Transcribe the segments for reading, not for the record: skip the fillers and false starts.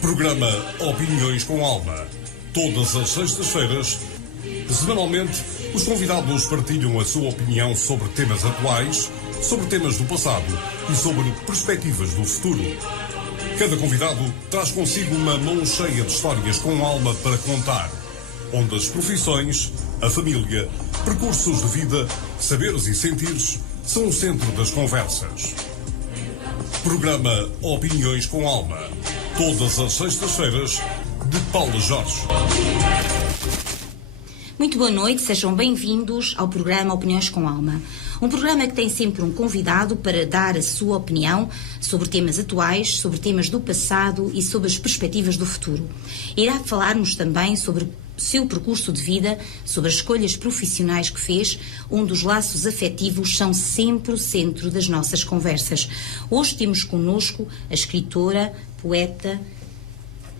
Programa Opiniões com Alma. Todas as sextas-feiras, semanalmente, os convidados partilham a sua opinião sobre temas atuais, sobre temas do passado e sobre perspectivas do futuro. Cada convidado traz consigo uma mão cheia de histórias com alma para contar, onde as profissões, a família, percursos de vida, saberes e sentires são o centro das conversas. Programa Opiniões com Alma. Todas as sextas-feiras, de Paula Jorge. Muito boa noite, sejam bem-vindos ao programa Opiniões com Alma. Um programa que tem sempre um convidado para dar a sua opinião sobre temas atuais, sobre temas do passado e sobre as perspectivas do futuro. Irá falar-nos também sobre o seu percurso de vida, sobre as escolhas profissionais que fez, onde os laços afetivos são sempre o centro das nossas conversas. Hoje temos connosco a escritora, poeta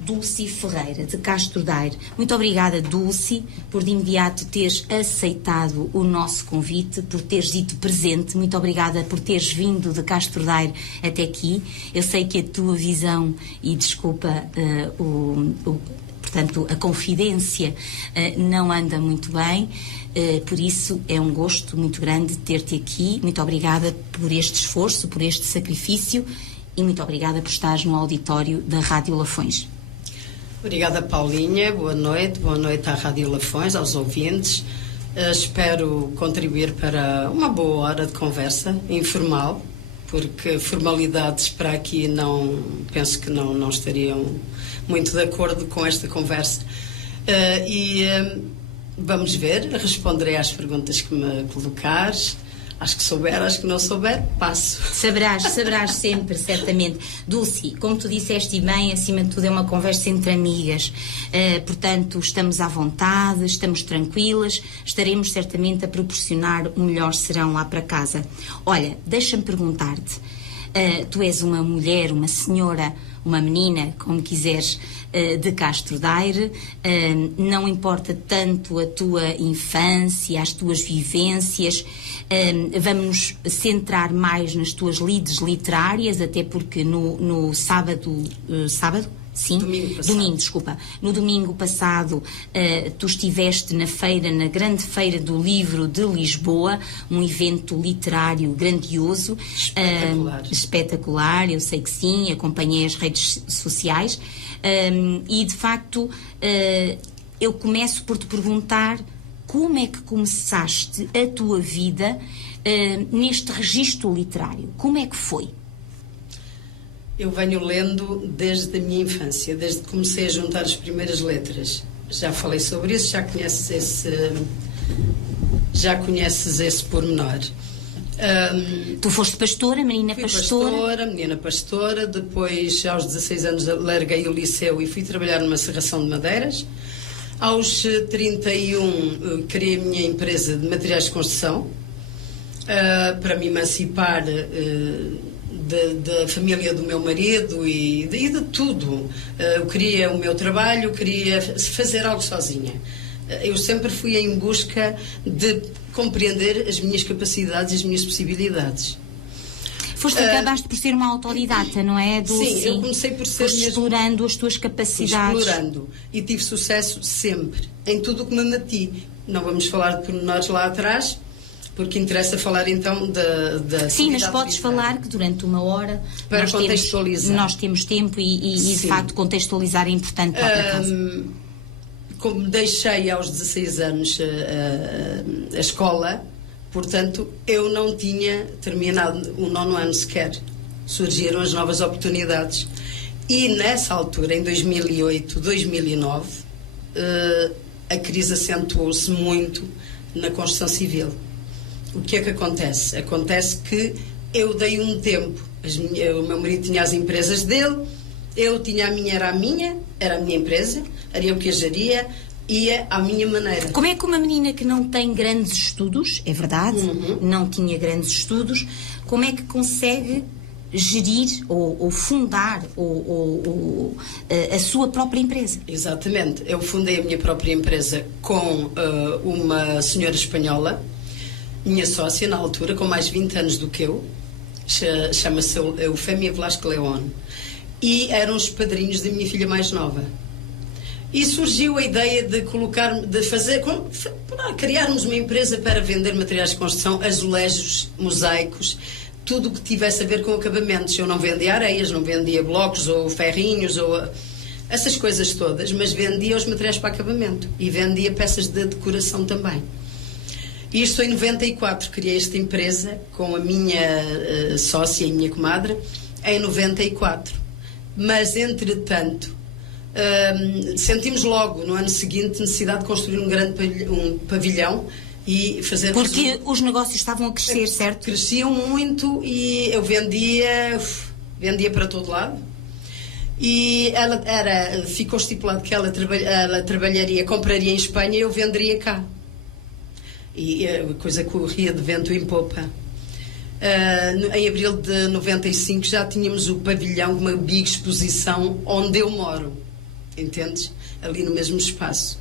Dulce Ferreira, de Castro Daire. Muito obrigada, Dulce, por de imediato teres aceitado o nosso convite, por teres dito presente. Muito obrigada por teres vindo de Castro Daire até aqui. Eu sei que a tua visão, e desculpa portanto, a confidência não anda muito bem, por isso é um gosto muito grande ter-te aqui. Muito obrigada por este esforço, por este sacrifício e muito obrigada por estares no auditório da Rádio Lafões. Obrigada, Paulinha. Boa noite à Rádio Lafões, aos ouvintes. Espero contribuir para uma boa hora de conversa informal, porque formalidades para aqui penso que não estariam muito de acordo com esta conversa. Vamos ver, responderei às perguntas que me colocares. Acho que souber, acho que não souber, passo. Saberás sempre, certamente. Dulce, como tu disseste bem, acima de tudo é uma conversa entre amigas. Portanto, estamos à vontade, estamos tranquilas, estaremos certamente a proporcionar um melhor serão lá para casa. Olha, deixa-me perguntar-te, tu és uma mulher, uma senhora, uma menina, como quiseres, de Castro Daire, não importa tanto a tua infância, as tuas vivências, vamos centrar mais nas tuas lides literárias, até porque no sábado? Sim, domingo, desculpa. No domingo passado tu estiveste na grande feira do livro de Lisboa, um evento literário grandioso, espetacular, eu sei que sim, acompanhei as redes sociais, e de facto eu começo por te perguntar como é que começaste a tua vida neste registro literário, como é que foi? Eu venho lendo desde a minha infância, desde que comecei a juntar as primeiras letras. Já falei sobre isso, já conheces esse pormenor. Tu foste pastora, menina pastora? Menina pastora, depois aos 16 anos larguei o liceu e fui trabalhar numa serração de madeiras. Aos 31 criei a minha empresa de materiais de construção, para me emancipar da família do meu marido e de tudo. Eu queria o meu trabalho, queria fazer algo sozinha. Eu sempre fui em busca de compreender as minhas capacidades e as minhas possibilidades. Acabaste por ser uma autodidata, não é? Sim, eu comecei por ser mesmo, explorando as tuas capacidades. Explorando. E tive sucesso sempre, em tudo o que me meti. Não vamos falar de pormenores lá atrás, porque interessa falar então da sim, mas podes falar que durante uma hora para contextualizar. Nós temos tempo e de facto contextualizar é importante para a casa. Como deixei aos 16 anos a escola, portanto eu não tinha terminado o 9º ano sequer. Surgiram as novas oportunidades e nessa altura, em 2008, 2009, a crise acentuou-se muito na construção civil. O que é que acontece? Acontece que eu dei um tempo. O meu marido tinha as empresas dele, eu tinha a minha, era a minha empresa, haria o que ajaria, ia à minha maneira. Como é que uma menina que não tem grandes estudos, é verdade, não tinha grandes estudos, como é que consegue gerir ou fundar a sua própria empresa? Exatamente. Eu fundei a minha própria empresa com uma senhora espanhola, minha sócia na altura, com mais 20 anos do que eu, chama-se Eufémia Velasco León. e eram os padrinhos da minha filha mais nova. E surgiu a ideia de criarmos uma empresa para vender materiais de construção, azulejos, mosaicos, tudo o que tivesse a ver com acabamentos. Eu não vendia areias, não vendia blocos ou ferrinhos ou essas coisas todas, mas vendia os materiais para acabamento e vendia peças de decoração também. Isto em 94, criei esta empresa com a minha sócia e minha comadre, em 94. Mas, entretanto, sentimos logo, no ano seguinte, necessidade de construir um grande pavilhão e fazer... Porque os negócios estavam a crescer, certo? Cresciam muito e eu vendia para todo lado. E ficou estipulado que ela compraria em Espanha e eu venderia cá. E a coisa corria de vento em popa. Em abril de 95 já tínhamos o pavilhão, uma big exposição onde eu moro, entendes? Ali no mesmo espaço.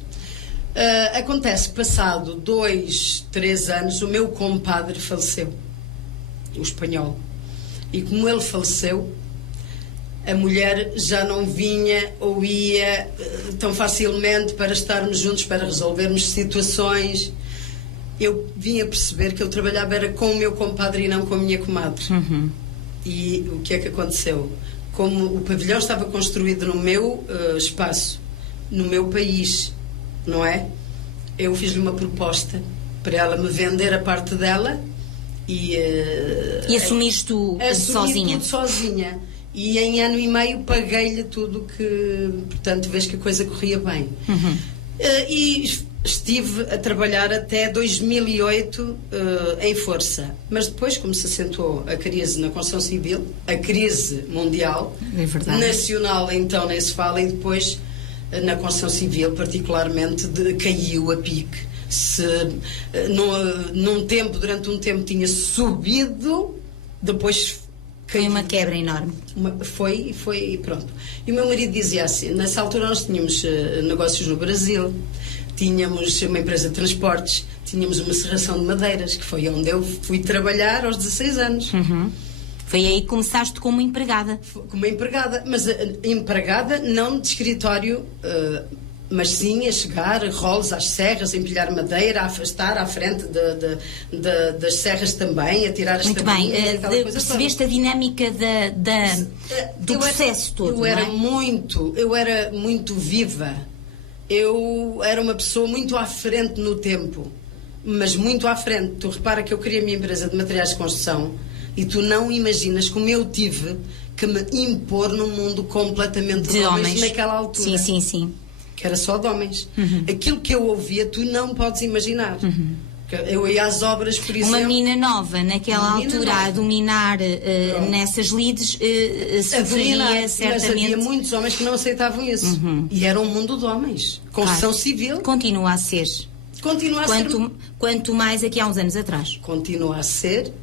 Acontece que passado 2, 3 anos o meu compadre faleceu, o espanhol, e como ele faleceu, a mulher já não vinha ou ia tão facilmente para estarmos juntos, para resolvermos situações. Eu vim a perceber que eu trabalhava era com o meu compadre e não com a minha comadre. E o que é que aconteceu? Como o pavilhão estava construído no meu espaço, no meu país, não é? Eu fiz-lhe uma proposta para ela me vender a parte dela e assumiste tudo sozinha. Tudo sozinha. E em ano e meio paguei-lhe tudo que... Portanto, vês que a coisa corria bem. E estive a trabalhar até 2008 em força. Mas depois, como se acentuou a crise na construção civil, a crise mundial, nacional então nem se fala, e depois na construção civil particularmente caiu a pique. Durante um tempo tinha subido, depois foi uma quebra enorme. Foi, pronto. E o meu marido dizia assim, nessa altura nós tínhamos negócios no Brasil, tínhamos uma empresa de transportes, tínhamos uma serração de madeiras, que foi onde eu fui trabalhar aos 16 anos. Foi aí que começaste como empregada. Como empregada, mas empregada não de escritório, mas sim a chegar, rolos às serras, a empilhar madeira, a afastar à frente das serras também, a tirar as tabelinhas. Muito bem, percebeste a dinâmica do processo todo, eu era muito viva. Eu era uma pessoa muito à frente no tempo, mas muito à frente. Tu repara que eu criei a minha empresa de materiais de construção e tu não imaginas como eu tive que me impor num mundo completamente de homens naquela altura. Sim. Que era só de homens. Aquilo que eu ouvia, tu não podes imaginar. Eu ia às obras, por exemplo... Uma menina nova, naquela altura, a dominar nessas lides, sofreria certamente... Mas havia muitos homens que não aceitavam isso. E era um mundo de homens. Construção civil... Continua a ser. Quanto mais aqui há uns anos atrás. Continua a ser...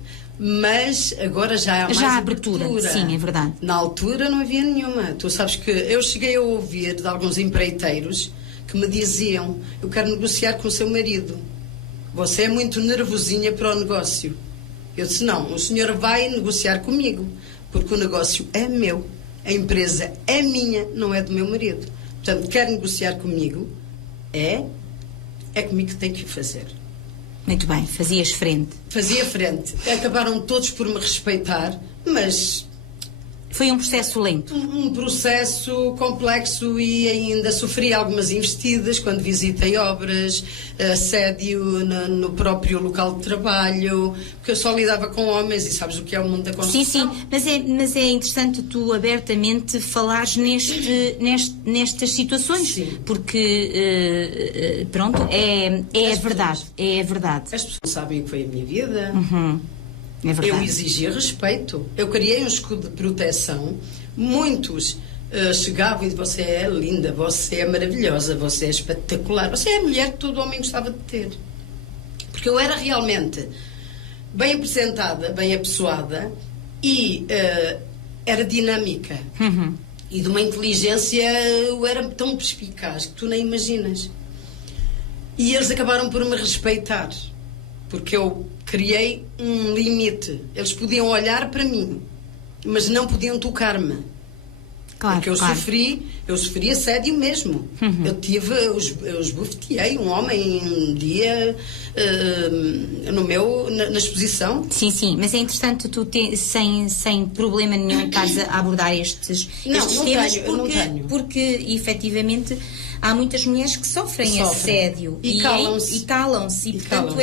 Mas agora já há mais abertura. Sim, é verdade. Na altura não havia nenhuma. Tu sabes que eu cheguei a ouvir de alguns empreiteiros que me diziam: eu quero negociar com o seu marido, você é muito nervosinha para o negócio. Eu disse: não, o senhor vai negociar comigo, porque o negócio é meu, a empresa é minha, não é do meu marido. Portanto, quer negociar comigo, é comigo que tem que fazer. Muito bem, fazias frente. Fazia frente. Acabaram todos por me respeitar, mas... Foi um processo lento. Um processo complexo e ainda sofri algumas investidas quando visitei obras, assédio no próprio local de trabalho, porque eu só lidava com homens e sabes o que é o mundo da construção. Sim, mas é interessante tu abertamente falares nestas situações. Sim. Porque, pronto, é a verdade. As pessoas sabem o que foi a minha vida. É verdade. Eu exigia respeito. Eu criei um escudo de proteção. Muitos chegavam e diziam: você é linda, você é maravilhosa, você é espetacular, você é a mulher que todo homem gostava de ter. Porque eu era realmente bem apresentada, bem apessoada e era dinâmica. E de uma inteligência, eu era tão perspicaz que tu nem imaginas. E eles acabaram por me respeitar, porque eu criei um limite. Eles podiam olhar para mim, mas não podiam tocar-me. Claro, porque eu sofri assédio mesmo. Eu esbofeteei um homem um dia na exposição. Sim, mas é interessante tu sem problema nenhum estás a abordar estes temas, porque efetivamente há muitas mulheres que sofrem assédio e calam-se. E portanto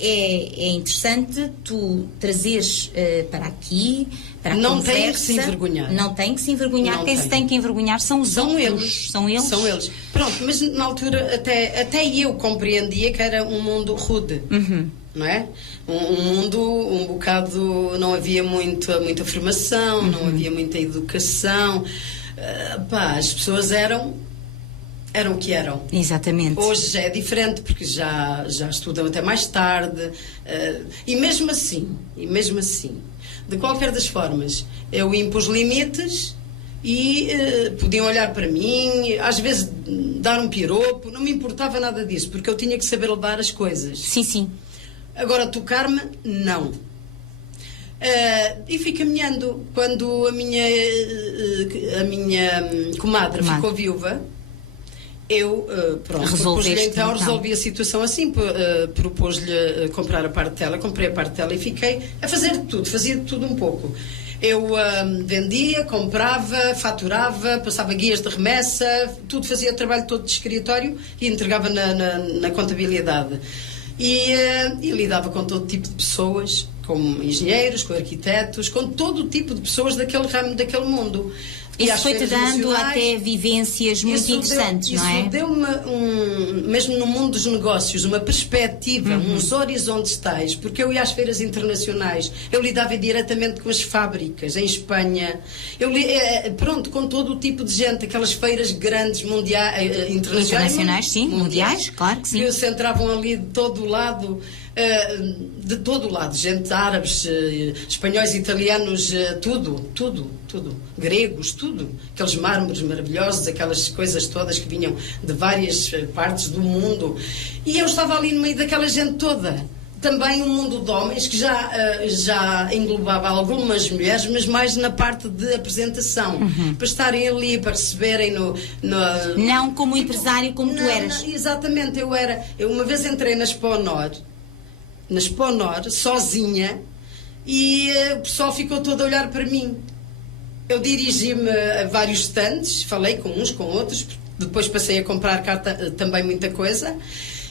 é interessante tu trazeres para aqui, para a não conversa. Tem que se envergonhar. Não tem que se envergonhar. Quem se tem que envergonhar são os outros. São eles. Pronto, mas na altura até eu compreendia que era um mundo rude. Não é? Um mundo um bocado, não havia muita formação, não havia muita educação. As pessoas eram o que eram. Exatamente. Hoje já é diferente, porque já estudam até mais tarde. E mesmo assim, de qualquer das formas, eu impus limites e podiam olhar para mim, às vezes dar um piropo, não me importava nada disso, porque eu tinha que saber levar as coisas. Sim. Agora, tocar-me, não. E fui caminhando. Quando a minha comadre ficou viúva, eu, resolvi a situação assim, propus-lhe comprar a parte dela, comprei a parte dela e fiquei a fazer tudo, fazia tudo um pouco. Eu vendia, comprava, faturava, passava guias de remessa, tudo, fazia o trabalho todo de escritório e entregava na contabilidade. E lidava com todo tipo de pessoas, com engenheiros, com arquitetos, com todo o tipo de pessoas daquele ramo, daquele mundo. Isso foi-te dando até vivências muito interessantes, não é? Isso deu-me, mesmo no mundo dos negócios, uma perspectiva, uns horizontes tais, porque eu ia às feiras internacionais, eu lidava diretamente com as fábricas em Espanha, com todo o tipo de gente, aquelas feiras grandes, mundiais, internacionais, sim, mundiais, claro que sim. Que se entravam ali de todo o lado. Gente, árabes, espanhóis, italianos, tudo, gregos, tudo, aqueles mármores maravilhosos, aquelas coisas todas que vinham de várias partes do mundo, e eu estava ali no meio daquela gente toda. Também um mundo de homens que já englobava algumas mulheres, mas mais na parte de apresentação, para estarem ali, para receberem não como empresário como tu eras. Exatamente, eu uma vez entrei na Expo Nor, sozinha, e o pessoal ficou todo a olhar para mim. Eu dirigi-me a vários stands, falei com uns, com outros, depois passei a comprar também muita coisa,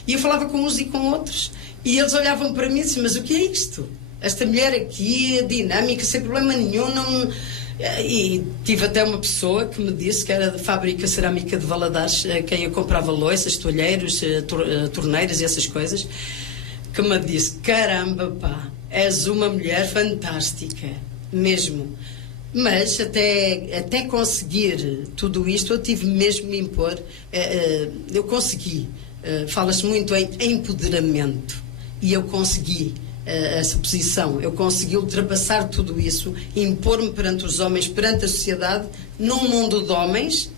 e eu falava com uns e com outros, e eles olhavam para mim e diziam: mas o que é isto? Esta mulher aqui, dinâmica, sem problema nenhum, não... E tive até uma pessoa que me disse que era de fábrica cerâmica de Valadares, quem eu comprava louças, toalheiros, torneiras e essas coisas, que me disse: caramba, pá, és uma mulher fantástica, mesmo. Mas até conseguir tudo isto, eu tive mesmo me impor. Eu consegui. Fala-se muito em empoderamento, e eu consegui essa posição. Eu consegui ultrapassar tudo isso, impor-me perante os homens, perante a sociedade, num mundo de homens,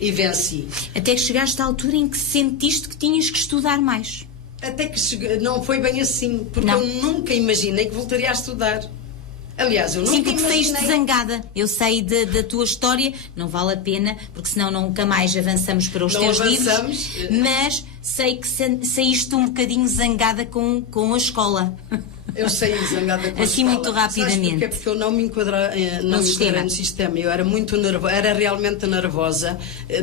e venci. Até que chegaste à altura em que sentiste que tinhas que estudar mais. Até que não foi bem assim, porque eu nunca imaginei que voltaria a estudar. Aliás, eu nunca imaginei. Sim, porque saíste zangada. Eu sei da tua história, não vale a pena, porque senão nunca mais avançamos para os teus livros. Mas sei que saíste um bocadinho zangada com a escola. Eu saí zangada com a assim escola. Muito rapidamente. Porque eu não me enquadrai no sistema. Eu era muito nervosa, era realmente nervosa.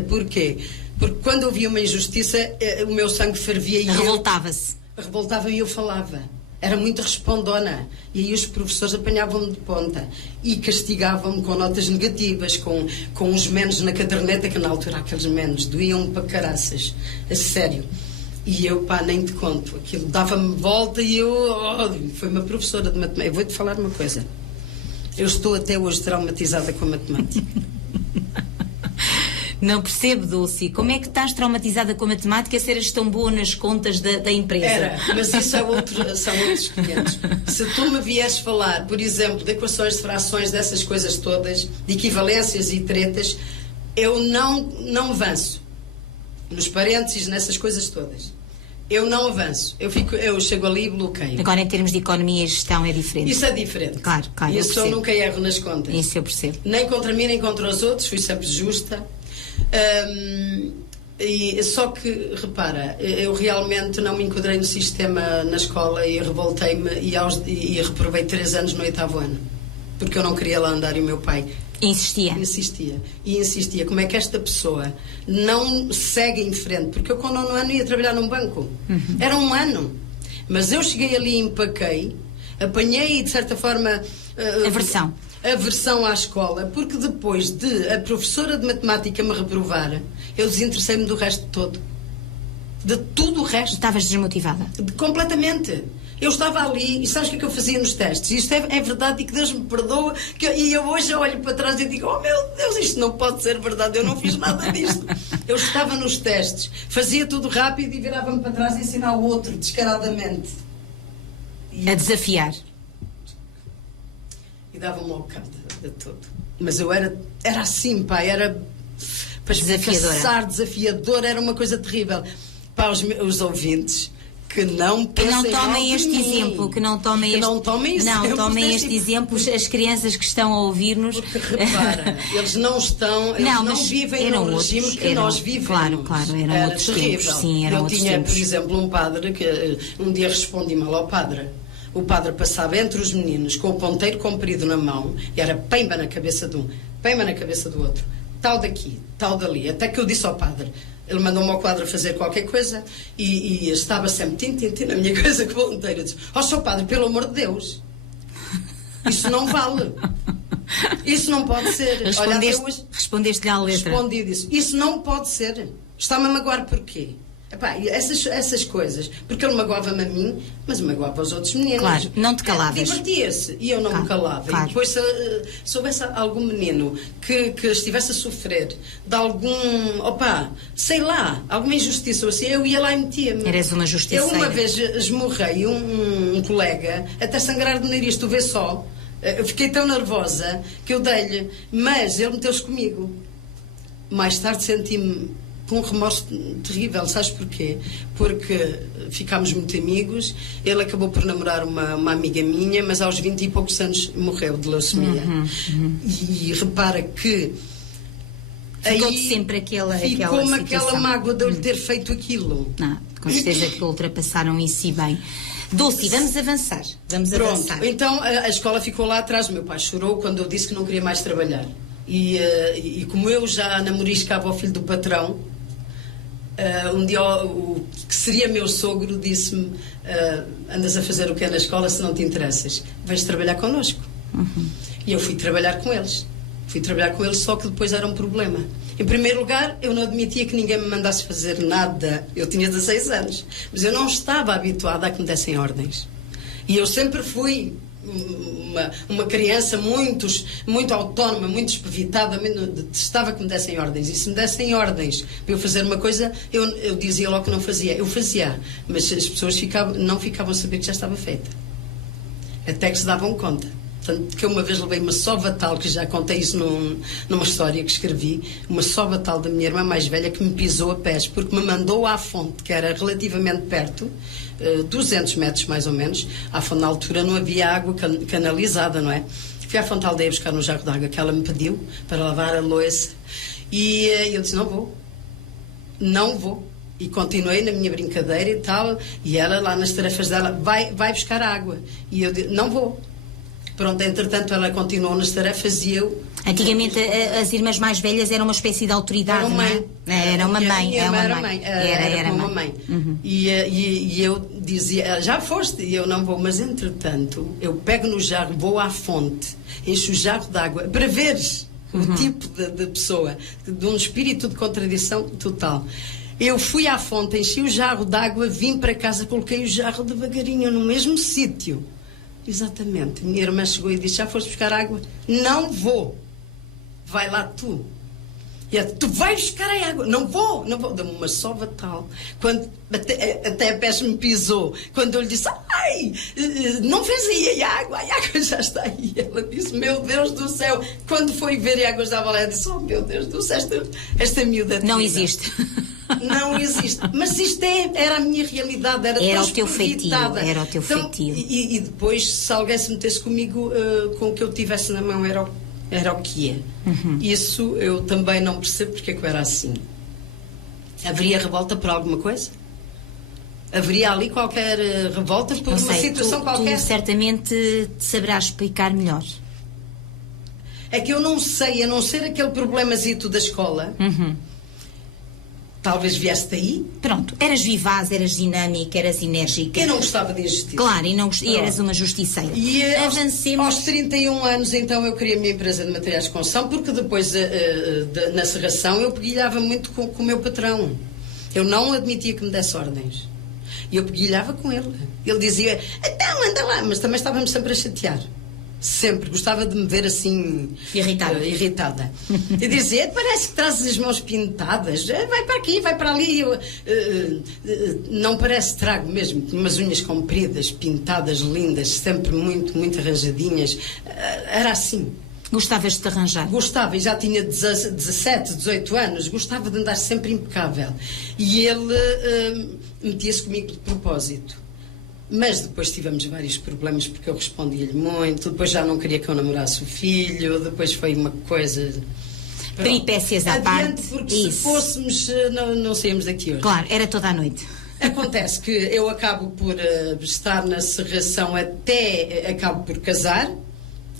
Porquê? Porque quando eu via uma injustiça, o meu sangue fervia e revoltava-se. Revoltava e eu falava. Era muito respondona. E aí os professores apanhavam-me de ponta e castigavam-me com notas negativas, com os menos na caderneta, que na altura aqueles menos doíam-me para caraças. A sério. E eu, nem te conto. Aquilo dava-me volta e eu... foi uma professora de matemática. Eu vou-te falar uma coisa. Eu estou até hoje traumatizada com a matemática. Não percebo, Dulce. Como é que estás traumatizada com a matemática se eras tão boa nas contas da empresa? Era, mas isso são outros 500. Se tu me vieres falar, por exemplo, de equações de frações, dessas coisas todas, de equivalências e tretas, eu não avanço. Nos parênteses, nessas coisas todas. Eu não avanço. Eu chego ali e bloqueio. Agora, em termos de economia e gestão, é diferente. Isso é diferente. Claro. Isso eu nunca erro nas contas. Isso eu percebo. Nem contra mim, nem contra os outros. Fui sempre justa. Só que, repara, eu realmente não me enquadrei no sistema na escola e revoltei-me e reprovei 3 anos no 8º ano. Porque eu não queria lá andar e o meu pai... Insistia. Como é que esta pessoa não segue em frente? Porque eu com o 9º ano ia trabalhar num banco. Era 1 ano. Mas eu cheguei ali e empaquei, apanhei de certa forma aversão à escola, porque depois de a professora de matemática me reprovar, eu desinteressei-me do resto todo. De tudo o resto. Estavas desmotivada? Completamente. Eu estava ali e sabes o que é que eu fazia nos testes? Isto é verdade e que Deus me perdoa. E eu hoje olho para trás e digo: oh meu Deus, isto não pode ser verdade, eu não fiz nada disto. Eu estava nos testes, fazia tudo rápido e virava-me para trás e ensinava o outro descaradamente. A desafiar. E dava-me ao cabo de tudo. Mas eu era assim, pá, era desafiadora, era uma coisa terrível. Para os ouvintes que não tomem este exemplo, não tomem este exemplo as crianças que estão a ouvir-nos. Porque repara, eles não vivem no regime que nós vivemos. Claro, eram outros tempos. Sim, eram outros tempos. Por exemplo, um padre que um dia respondi mal ao padre. O padre passava entre os meninos com o ponteiro comprido na mão e era pemba na cabeça de um, pemba na cabeça do outro, tal daqui, tal dali. Até que eu disse ao padre, ele mandou-me ao quadro fazer qualquer coisa e estava sempre tim na minha coisa com o ponteiro. Eu disse: ó, Sr. Padre, pelo amor de Deus, isso não vale. Isso não pode ser. Respondeste-lhe à letra. Respondi e disse: isso não pode ser. Está-me a magoar porquê? Epá, essas coisas, porque ele magoava-me a mim, mas magoava os outros meninos. Claro, não te calavas. Divertia-se e eu não me calava. Claro. E depois, se houvesse algum menino que estivesse a sofrer de algum, sei lá, alguma injustiça ou assim, eu ia lá e metia-me. Eras uma justiceira. Eu uma vez esmurrei um colega até sangrar de nariz, tu vê só. Eu fiquei tão nervosa que eu dei-lhe, mas ele meteu-se comigo. Mais tarde senti-me com um remorso terrível, sabes porquê? Porque ficámos muito amigos, ele acabou por namorar uma amiga minha, mas aos 20 e poucos anos morreu de leucemia. E repara que ficou-te sempre aquela mágoa de eu lhe ter feito aquilo. Não, com certeza que ultrapassaram isso e bem. Dulce, vamos avançar. Pronto, então a escola ficou lá atrás. O meu pai chorou quando eu disse que não queria mais trabalhar. E como eu já namoriscava o filho do patrão, um dia o que seria meu sogro disse-me: andas a fazer o que é na escola se não te interessas? Vais trabalhar connosco. E eu fui trabalhar com eles. Só que depois era um problema. Em primeiro lugar, eu não admitia que ninguém me mandasse fazer nada. Eu tinha 16 anos, mas eu não estava habituada a que me dessem ordens. E eu sempre fui uma criança muito autónoma, muito espevitada, detestava que me dessem ordens. E se me dessem ordens para eu fazer uma coisa, eu dizia logo que não fazia. Eu fazia, mas as pessoas não ficavam a saber que já estava feita. Até que se davam conta. Tanto que eu uma vez levei uma sova tal, que já contei isso numa história que escrevi, uma sova tal da minha irmã mais velha que me pisou a pés, porque me mandou à fonte, que era relativamente perto, 200 metros mais ou menos. À fonte, na altura não havia água canalizada, não é? Fui à fonte aldeia buscar um jarro de água que ela me pediu para lavar a louça e eu disse: não vou. E continuei na minha brincadeira e tal, e ela lá nas tarefas dela, vai buscar água. E eu disse: não vou. Pronto, entretanto ela continuou nas tarefas e eu... Antigamente as irmãs mais velhas eram uma espécie de autoridade, não é? Era uma mãe. Era uma mãe. E eu dizia: já foste? E eu: não vou. Mas entretanto eu pego no jarro, vou à fonte, encho o jarro de água para veres o tipo de pessoa, de um espírito de contradição total. Eu fui à fonte, enchi o jarro de água, vim para casa, coloquei o jarro devagarinho no mesmo sítio. Exatamente. Minha irmã chegou e disse: já foste buscar água? Não vou. Vai lá tu. E ela: tu vais buscar a água? Não vou. Deu-me uma sova tal. Quando até a pés me pisou. Quando eu lhe disse: ai, não fez aí a água já está aí. Ela disse: meu Deus do céu. Quando foi ver a água estava lá, ela disse: oh meu Deus do céu, esta miúda é não existe. Não existe. Mas isto era a minha realidade, era o teu feitio, era o teu feitio. E depois, se alguém se metesse comigo, com o que eu tivesse na mão, era o que é. Isso eu também não percebo porque é que eu era assim. Haveria revolta por alguma coisa? Haveria ali qualquer revolta por uma situação qualquer? Tu certamente te saberás explicar melhor. É que eu não sei, a não ser aquele problemazito da escola, talvez viesse daí. Pronto, eras vivaz, eras dinâmica, eras enérgica. Eu não gostava de injustiça. Claro, e eras uma justiceira. E avancemos. Aos 31 anos, então, eu criei a minha empresa de materiais de construção, porque depois, na serração, eu peguilhava muito com o meu patrão. Eu não admitia que me desse ordens. E eu peguilhava com ele. Ele dizia, então, anda lá. Mas também estávamos sempre a chatear. Sempre. Gostava de me ver assim... irritada. E dizia, parece que trazes as mãos pintadas. Vai para aqui, vai para ali. Não parece, trago mesmo. Tinha umas unhas compridas, pintadas, lindas, sempre muito, muito arranjadinhas. Era assim. Gostavas de te arranjar? Gostava, e já tinha 17, 18 anos. Gostava de andar sempre impecável. E ele metia-se comigo de propósito. Mas depois tivemos vários problemas porque eu respondia-lhe muito, depois já não queria que eu namorasse o filho, depois foi uma coisa... Peripécias à parte. Porque se fôssemos, não saímos daqui hoje. Claro, era toda a noite. Acontece que eu acabo por estar na serração até acabo por casar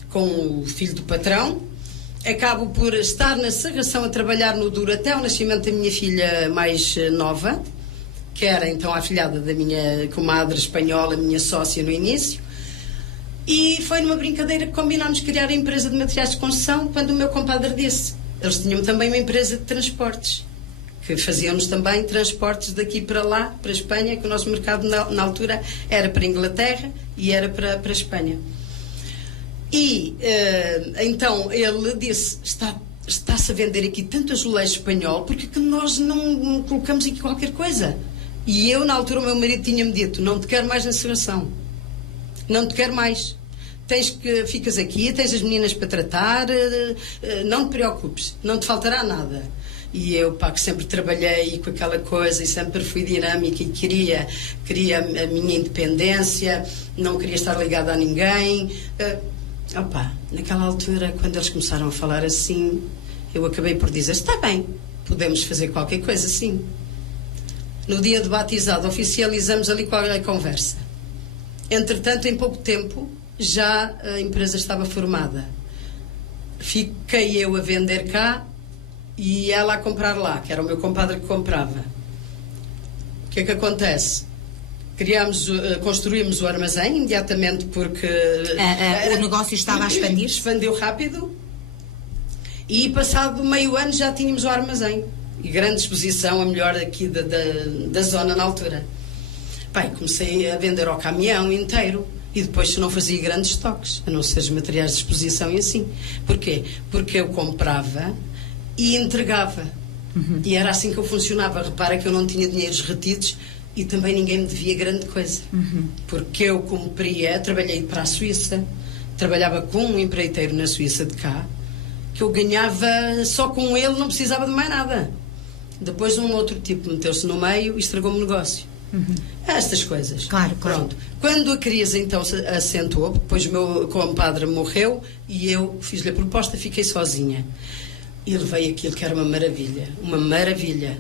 com o filho do patrão, acabo por estar na serração a trabalhar no duro até ao nascimento da minha filha mais nova, que era então a afilhada da minha comadre espanhola, minha sócia no início, e foi numa brincadeira que combinámos criar a empresa de materiais de construção quando o meu compadre disse. Eles tinham também uma empresa de transportes, que fazíamos também transportes daqui para lá, para a Espanha, que o nosso mercado na altura era para a Inglaterra e era para a Espanha. E então ele disse, está-se a vender aqui tanto azulejo espanhol, porque que nós não colocamos aqui qualquer coisa? E eu, na altura, o meu marido tinha-me dito, não te quero mais na serração. Não te quero mais. Ficas aqui, tens as meninas para tratar, não te preocupes, não te faltará nada. E eu, que sempre trabalhei com aquela coisa e sempre fui dinâmica e queria a minha independência, não queria estar ligada a ninguém. Naquela altura, quando eles começaram a falar assim, eu acabei por dizer, está bem, podemos fazer qualquer coisa assim. No dia de batizado, oficializamos ali qual era a conversa. Entretanto, em pouco tempo, já a empresa estava formada. Fiquei eu a vender cá e ela a comprar lá, que era o meu compadre que comprava. O que é que acontece? Construímos o armazém imediatamente porque... o negócio estava a expandir? Expandiu rápido e passado meio ano já tínhamos o armazém. E grande exposição, a melhor aqui da zona na altura. Comecei a vender ao caminhão inteiro e depois não fazia grandes estoques, a não ser os materiais de exposição e assim. Porquê? Porque eu comprava e entregava. E era assim que eu funcionava. Repara que eu não tinha dinheiros retidos e também ninguém me devia grande coisa. Porque eu trabalhei para a Suíça, trabalhava com um empreiteiro na Suíça de cá, que eu ganhava só com ele, não precisava de mais nada. Depois um outro tipo meteu-se no meio e estragou-me o negócio. Estas coisas. Claro. Pronto. Quando a crise então se assentou, depois o meu compadre morreu e eu fiz-lhe a proposta, fiquei sozinha. E levei aquilo que era uma maravilha.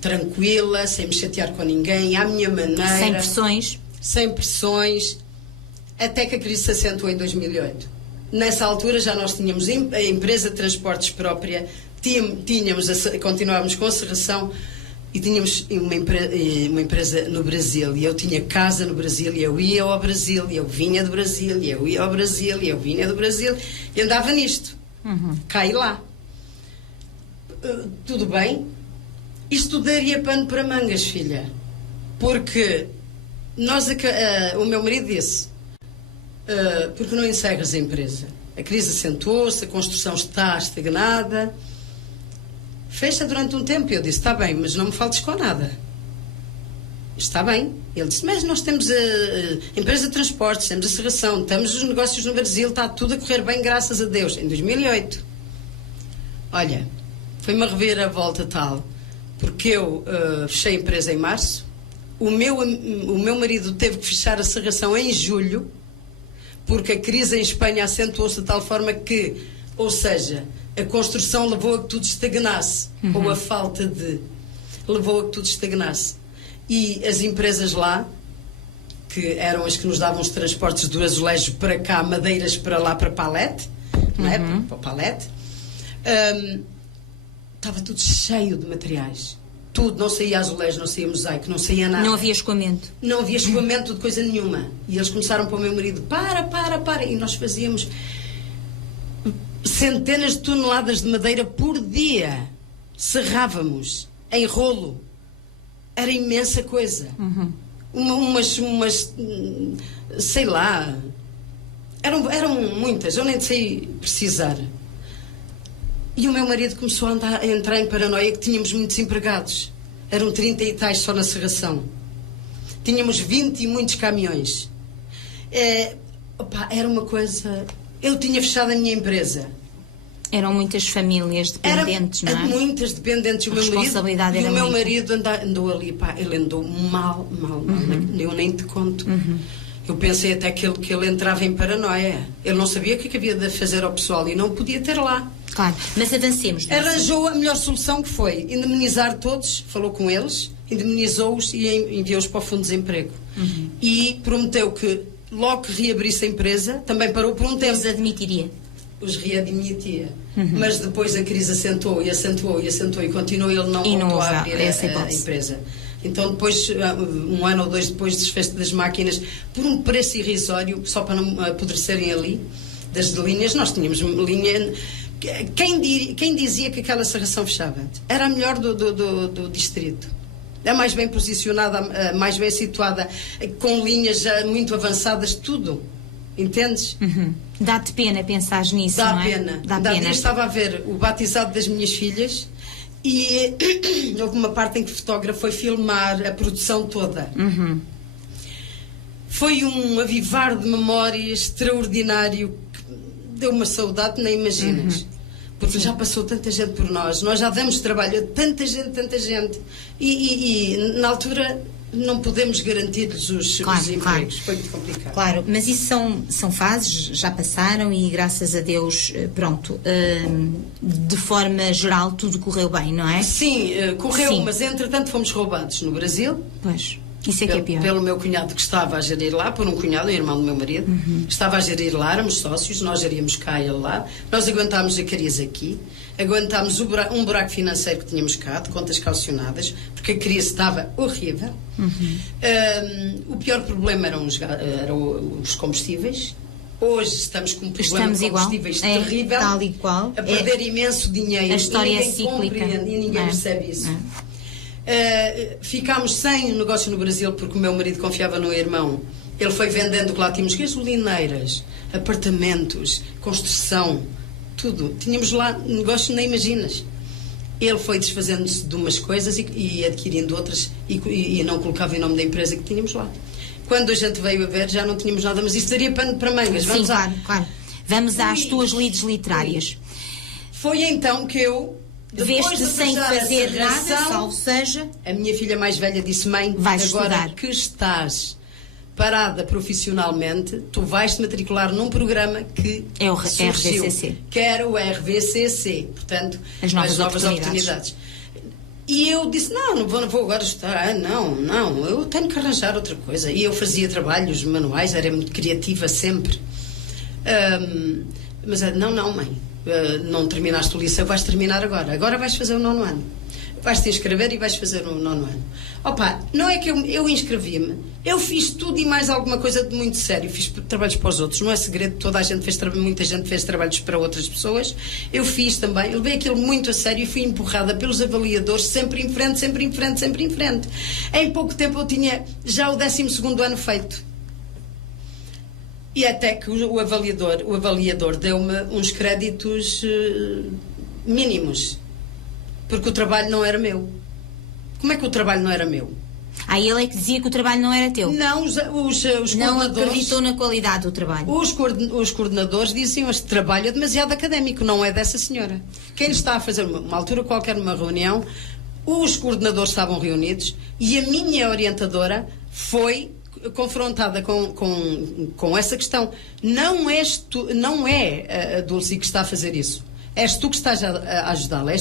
Tranquila, sem me chatear com ninguém, à minha maneira. Sem pressões. Até que a crise se assentou em 2008. Nessa altura já nós tínhamos a empresa de transportes própria, continuávamos com a serração e tínhamos uma empresa no Brasil. E eu tinha casa no Brasil e eu ia ao Brasil, e eu vinha do Brasil, e eu ia ao Brasil, e eu vinha do Brasil, e andava nisto. Caí lá. Tudo bem? Isto daria pano para mangas, filha. Porque o meu marido disse, porque não encerras a empresa? A crise acentuou-se, a construção está estagnada. Fecha durante um tempo. Eu disse, está bem, mas não me faltes com nada. Está bem. Ele disse, mas nós temos a empresa de transportes, temos a serração, temos os negócios no Brasil, está tudo a correr bem, graças a Deus. Em 2008. Olha, foi uma reviravolta tal, porque eu fechei a empresa em março, o meu marido teve que fechar a serração em julho, porque a crise em Espanha acentuou-se de tal forma que, ou seja, a construção levou a que tudo estagnasse, ou a falta de levou a que tudo estagnasse. E as empresas lá, que eram as que nos davam os transportes do azulejo para cá, madeiras para lá, para palete, não é? Para palete, estava tudo cheio de materiais. Tudo, não saía azulejo, não saía mosaico, não saía nada. Não havia escoamento. Não havia escoamento de coisa nenhuma. E eles começaram para o meu marido, para. E nós fazíamos centenas de toneladas de madeira por dia. Serrávamos em rolo. Era imensa coisa. Umas sei lá, eram muitas, eu nem sei precisar. E o meu marido começou a entrar em paranoia, que tínhamos muitos empregados. Eram 30 e tais só na serração. Tínhamos 20 e muitos caminhões. Era uma coisa... Eu tinha fechado a minha empresa. Eram muitas famílias dependentes, não é? Muitas dependentes. A responsabilidade era muita. E o meu muita. marido andou ali, ele andou mal. Eu nem te conto. Eu pensei até que ele entrava em paranoia. Ele não sabia o que havia de fazer ao pessoal e não podia ter lá. Claro, mas avancemos. Arranjou a melhor solução, que foi indemnizar todos, falou com eles, indemnizou-os e enviou-os para o Fundo de Desemprego. E prometeu que logo que reabrisse a empresa, também parou por um tempo. Os readmitia. Mas depois a crise acentuou e continuou, ele não voltou a abrir a empresa. Então depois, um ano ou dois depois, desfez das máquinas por um preço irrisório, só para não apodrecerem ali, das linhas. Nós tínhamos linha... Quem dizia que aquela serração fechava? Era a melhor do distrito. A mais bem posicionada, a mais bem situada, com linhas já muito avançadas, tudo. Entendes? Dá-te pena pensar nisso, não é? Dá pena. Eu estava a ver o batizado das minhas filhas e houve uma parte em que o fotógrafo foi filmar a produção toda. Foi um avivar de memória extraordinário que deu uma saudade, nem imaginas. Porque já passou tanta gente por nós já damos trabalho a tanta gente. E na altura não podemos garantir-lhes os empregos. Claro. Foi muito complicado. Claro, mas isso são fases, já passaram e graças a Deus, pronto, de forma geral tudo correu bem, não é? Sim, correu, sim. Mas entretanto fomos roubados no Brasil. Pois. Isso é que é pior. Pelo meu cunhado que estava a gerir lá, por um cunhado, um irmão do meu marido, estava a gerir lá, éramos sócios, nós geríamos cá e ele lá, nós aguentámos a crise aqui, aguentámos um buraco financeiro que tínhamos cá, de contas calcionadas, porque a crise estava horrível. O pior problema eram os combustíveis. Hoje estamos com um problema de combustíveis terrível, tal e qual. A perder imenso dinheiro. A história é cíclica. Compreende, e ninguém percebe isso. Ficámos sem negócio no Brasil porque o meu marido confiava no irmão. Ele foi vendendo, que lá tínhamos gasolineiras, apartamentos, construção, tudo. Tínhamos lá negócio, nem imaginas. Ele foi desfazendo-se de umas coisas e adquirindo outras e não colocava em nome da empresa que tínhamos lá. Quando a gente veio a ver, já não tínhamos nada, mas isso daria pano para mangas. Sim, claro. Vamos às tuas lides literárias. Foi então que eu... Veste sem fazer nada, salvo seja. A minha filha mais velha disse: mãe, vais agora estudar. Que estás parada profissionalmente, tu vais-te matricular num programa que é o surgiu, RVCC. Que era o RVCC, portanto, as novas oportunidades. E eu disse: não vou agora estudar. Não, eu tenho que arranjar outra coisa. E eu fazia trabalhos manuais, era muito criativa sempre. Mas não, mãe. Não terminaste o liceu, vais terminar agora vais fazer o 9º ano, vais-te inscrever e vais fazer o 9º ano. Não é que eu inscrevi-me, eu fiz tudo e mais alguma coisa de muito sério, fiz trabalhos para os outros, não é segredo, muita gente fez trabalhos para outras pessoas, eu fiz também, levei aquilo muito a sério e fui empurrada pelos avaliadores, sempre em frente. Em pouco tempo eu tinha já o 12º ano feito. E até que o avaliador deu-me uns créditos mínimos, porque o trabalho não era meu. Como é que o trabalho não era meu? Ele é que dizia que o trabalho não era teu. Não, os coordenadores... Não acreditou na qualidade do trabalho. Os coordenadores diziam: este trabalho é demasiado académico, não é dessa senhora. Quem lhe está a fazer, uma altura qualquer, numa reunião, os coordenadores estavam reunidos e a minha orientadora foi confrontada com essa questão. Não é a Dulce que está a fazer isso. És tu que estás a ajudá-la.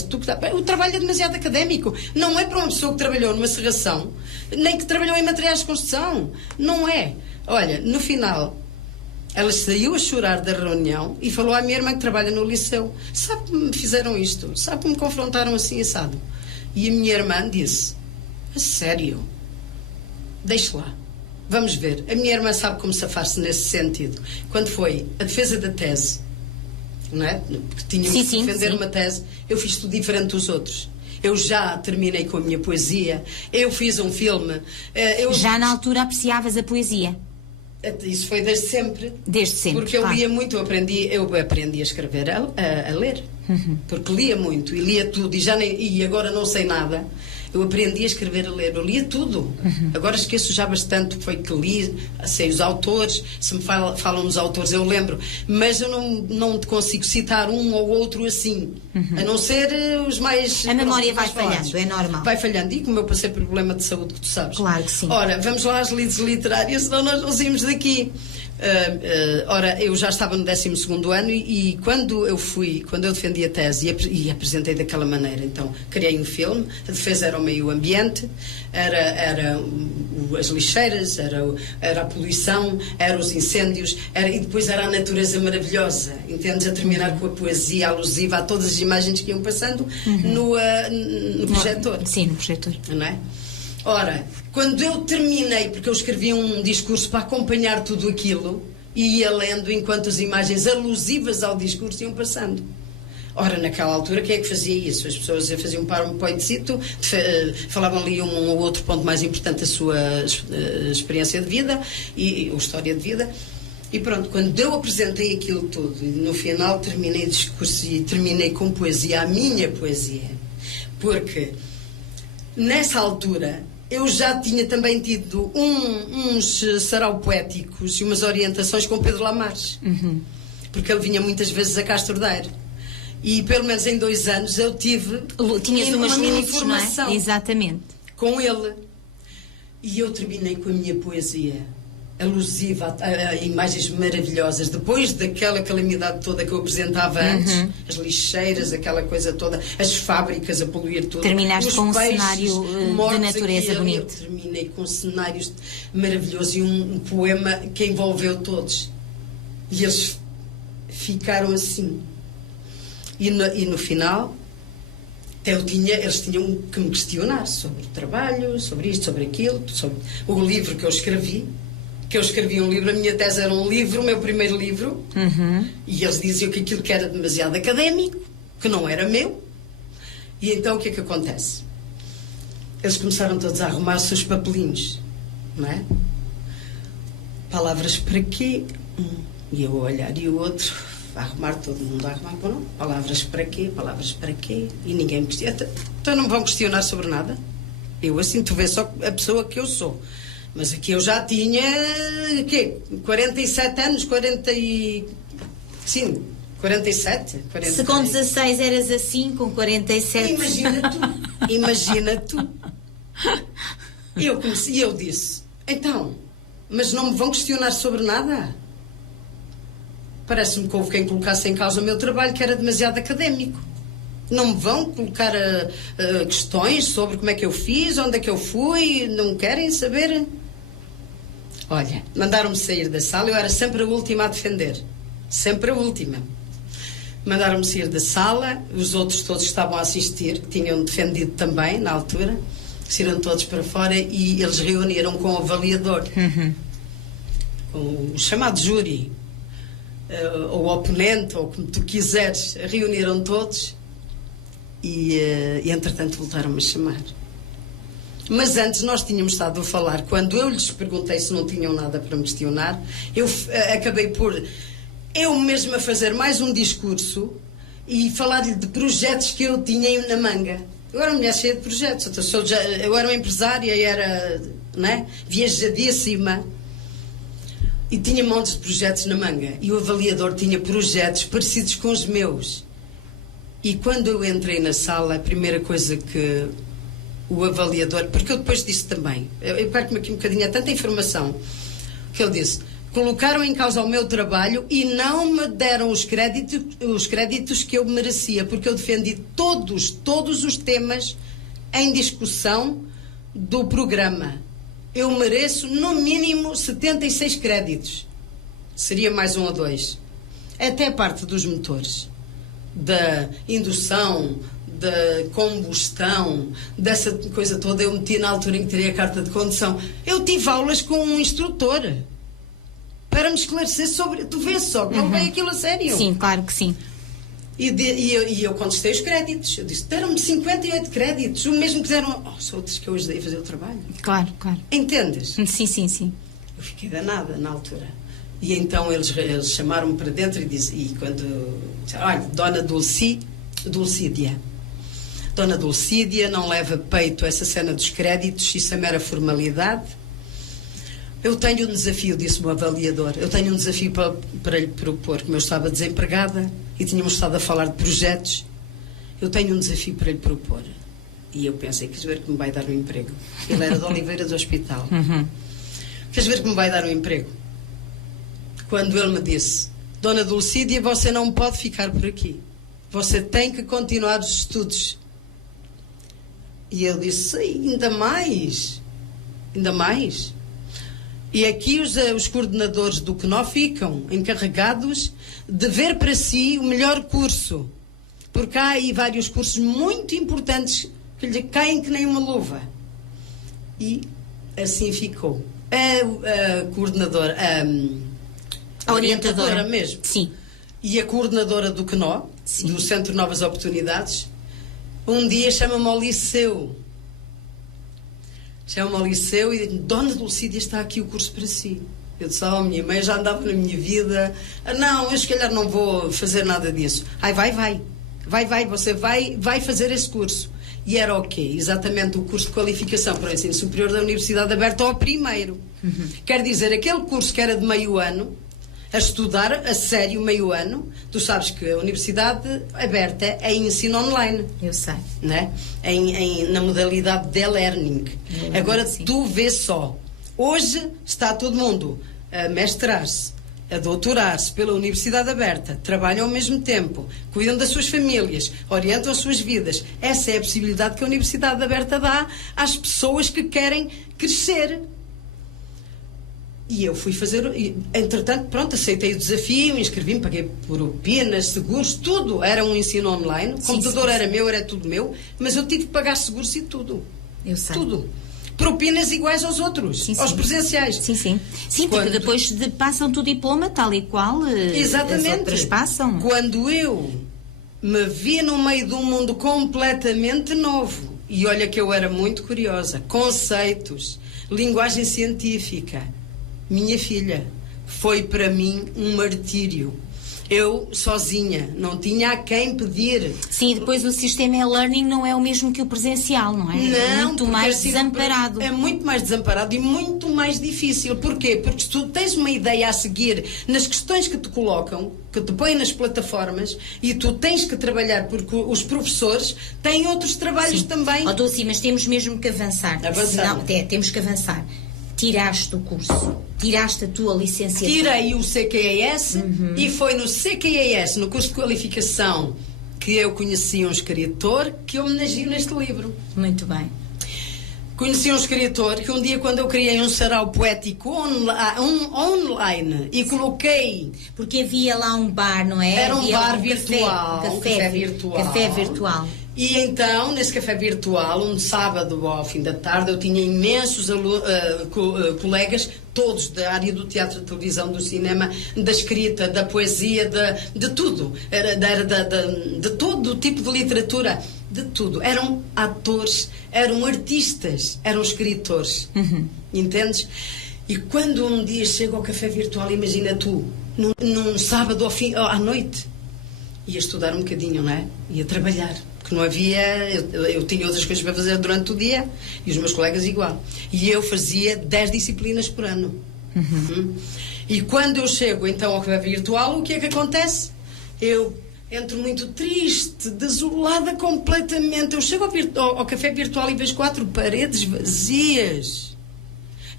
O trabalho é demasiado académico. Não é para uma pessoa que trabalhou numa serração, nem que trabalhou em materiais de construção. Não é. Olha, no final, ela saiu a chorar da reunião e falou à minha irmã que trabalha no liceu: sabe que me fizeram isto? Sabe que me confrontaram assim assado? E a minha irmã disse: a sério? Deixe lá. Vamos ver. A minha irmã sabe como safar-se nesse sentido. Quando foi a defesa da tese, não é? Porque tínhamos que defender uma tese, eu fiz tudo diferente dos outros. Eu já terminei com a minha poesia, eu fiz um filme. Já na altura apreciavas a poesia? Isso foi desde sempre. Desde sempre. Porque eu lia muito, eu aprendi a escrever, a ler. Porque lia muito e lia tudo e agora não sei nada. Eu aprendi a escrever, a ler, eu lia tudo. Agora esqueço já bastante o que foi que li, sei os autores, se me falam nos autores eu lembro, mas eu não consigo citar um ou outro assim, a não ser os mais... A memória vai falhando, é normal. Vai falhando, e como eu passei por problema de saúde, que tu sabes. Claro que sim. Ora, vamos lá às lides literárias, senão nós não saímos daqui. Ora, eu já estava no 12º ano e quando eu defendi a tese e apresentei daquela maneira, então criei um filme. A defesa era o meio ambiente, era as lixeiras, era a poluição, eram os incêndios, e depois era a natureza maravilhosa, entendes? A terminar com a poesia alusiva a todas as imagens que iam passando no projetor. Sim, no projetor. Não é? Ora, quando eu terminei, porque eu escrevi um discurso para acompanhar tudo aquilo e ia lendo enquanto as imagens alusivas ao discurso iam passando. Ora, naquela altura, quem é que fazia isso? As pessoas faziam um PowerPointcito, falavam ali um ou outro ponto mais importante da sua experiência de vida ou história de vida. E pronto, quando eu apresentei aquilo tudo e no final terminei o discurso e terminei com poesia, a minha poesia, porque nessa altura eu já tinha também tido uns sarau poéticos e umas orientações com Pedro Lamarres, porque ele vinha muitas vezes a Castro Daire e pelo menos em 2 anos eu tinhas umas mini formação, não é? Exatamente, com ele, e eu terminei com a minha poesia alusiva a imagens maravilhosas, depois daquela calamidade toda que eu apresentava antes, as lixeiras, aquela coisa toda, as fábricas a poluir tudo. Terminaste com um cenário de natureza bonito. Eu terminei com cenários maravilhosos e um poema que envolveu todos. E eles ficaram assim. E no final, eles tinham que me questionar sobre o trabalho, sobre isto, sobre aquilo, sobre o livro que eu escrevi. Um livro, a minha tese era um livro, o meu primeiro livro, e eles diziam que aquilo que era demasiado académico, que não era meu. E então o que é que acontece? Eles começaram todos a arrumar os seus papelinhos, não é? Palavras para quê? E eu a olhar, e o outro a arrumar, todo mundo a arrumar, não? Palavras para quê? Palavras para quê? E ninguém me questiona. Então não me vão questionar sobre nada? Eu assim, tu vês só a pessoa que eu sou. Mas aqui eu já tinha, 47 anos, 47. Se com 16 eras assim, com 47... Imagina tu. Eu disse, então, mas não me vão questionar sobre nada? Parece-me que houve quem colocasse em causa o meu trabalho, que era demasiado académico. Não me vão colocar questões sobre como é que eu fiz, onde é que eu fui, não querem saber? Olha, mandaram-me sair da sala, eu era sempre a última a defender. Sempre a última. Mandaram-me sair da sala, os outros todos que estavam a assistir, que tinham defendido também, na altura, saíram todos para fora e eles reuniram com o avaliador, com o chamado júri, ou oponente, ou como tu quiseres, reuniram todos e entretanto voltaram-me a chamar. Mas antes nós tínhamos estado a falar, quando eu lhes perguntei se não tinham nada para me questionar, eu acabei por eu mesma fazer mais um discurso e falar-lhe de projetos que eu tinha na manga. Eu era uma mulher cheia de projetos, eu era uma empresária e era, né, viajadíssima e tinha montes de projetos na manga e o avaliador tinha projetos parecidos com os meus. E quando eu entrei na sala, a primeira coisa que o avaliador, porque eu depois disse também, eu perco-me aqui um bocadinho, é tanta informação, que eu disse, colocaram em causa o meu trabalho e não me deram os créditos que eu merecia, porque eu defendi todos os temas em discussão do programa. Eu mereço no mínimo 76 créditos. Seria mais 1 ou 2. Até a parte dos motores, da indução, da combustão, dessa coisa toda, eu meti na altura em que teria a carta de condução. Eu tive aulas com um instrutor para me esclarecer sobre... Tu vês só que não veio aquilo a sério. Sim, claro que sim. E eu contestei os créditos. Eu disse, deram-me 58 créditos, o mesmo que deram aos outros que eu ajudei a fazer o trabalho. Claro, claro. Entendes? Sim. Eu fiquei danada na altura. E então eles chamaram-me para dentro e quando... Olha, Dona Dulcídia. Dona Dulcídia, não leva peito essa cena dos créditos, isso é mera formalidade. Eu tenho um desafio, disse-me o avaliador, eu tenho um desafio para lhe propor, como eu estava desempregada e tínhamos estado a falar de projetos, eu tenho um desafio para lhe propor. E eu pensei, queres ver que me vai dar um emprego? Ele era de Oliveira do Hospital. Queres ver que me vai dar um emprego? Quando ele me disse, Dona Dulcídia, você não pode ficar por aqui. Você tem que continuar os estudos. E eu disse, ainda mais. E aqui os coordenadores do CNO ficam encarregados de ver para si o melhor curso. Porque há aí vários cursos muito importantes que lhe caem que nem uma luva. E assim ficou. A coordenadora, a orientadora mesmo. Sim. E a coordenadora do CNO, sim, do Centro Novas Oportunidades, um dia chama-me ao liceu. Chama-me ao liceu e diz, Dona Dulcídia, está aqui o curso para si. Eu disse, minha mãe já andava na minha vida. Não, eu se calhar não vou fazer nada disso. Vai, você vai fazer esse curso. E era o quê? Exatamente o curso de qualificação para o ensino superior da Universidade Aberta ao primeiro. Quer dizer, aquele curso que era de meio ano, a estudar a sério meio ano, tu sabes que a Universidade Aberta é em ensino online. Eu sei. Né? Na modalidade de e-learning. Agora, sim, tu vês só. Hoje está todo mundo a mestrar-se, a doutorar-se pela Universidade Aberta, trabalham ao mesmo tempo, cuidam das suas famílias, orientam as suas vidas. Essa é a possibilidade que a Universidade Aberta dá às pessoas que querem crescer. E eu fui fazer, entretanto, pronto, aceitei o desafio, inscrevi-me, paguei propinas, seguros, tudo. Era um ensino online, o computador era meu, era tudo meu, mas eu tive que pagar seguros e tudo. Eu sei. Tudo. Propinas iguais aos outros, aos presenciais. Sim, porque depois passam o diploma tal e qual. Exatamente. As outras passam. Quando eu me vi no meio de um mundo completamente novo, e olha que eu era muito curiosa, conceitos, linguagem científica, minha filha, foi para mim um martírio. Eu, sozinha, não tinha a quem pedir. Sim, depois o sistema e-learning não é o mesmo que o presencial, não é? Não, é muito mais desamparado. É muito mais desamparado e muito mais difícil. Porquê? Porque se tu tens uma ideia a seguir nas questões que te colocam, que te põem nas plataformas, e tu tens que trabalhar, porque os professores têm outros trabalhos também. Dulce, mas temos mesmo que avançar. Senão, temos que avançar. Tiraste o curso, tiraste a tua licenciatura. Tirei o CQAS e foi no CQAS, no curso de qualificação, que eu conheci um escritor que homenageio neste livro. Muito bem. Conheci um escritor que um dia, quando eu criei um sarau poético online e coloquei... Porque havia lá um bar, não é? Era um havia bar virtual. Café virtual. E então, nesse café virtual, um sábado ao fim da tarde, eu tinha imensos colegas, todos da área do teatro, da televisão, do cinema, da escrita, da poesia, de tudo. De todo o tipo de literatura. De tudo. Eram atores, eram artistas, eram escritores. Entendes? E quando um dia chego ao café virtual, imagina tu, num sábado à noite, ia estudar um bocadinho, não é? Ia trabalhar. Porque não havia... Eu tinha outras coisas para fazer durante o dia e os meus colegas igual. E eu fazia 10 disciplinas por ano. E quando eu chego então ao café virtual, o que é que acontece? Eu entro muito triste, desolada completamente. Eu chego ao café virtual e vejo 4 paredes vazias.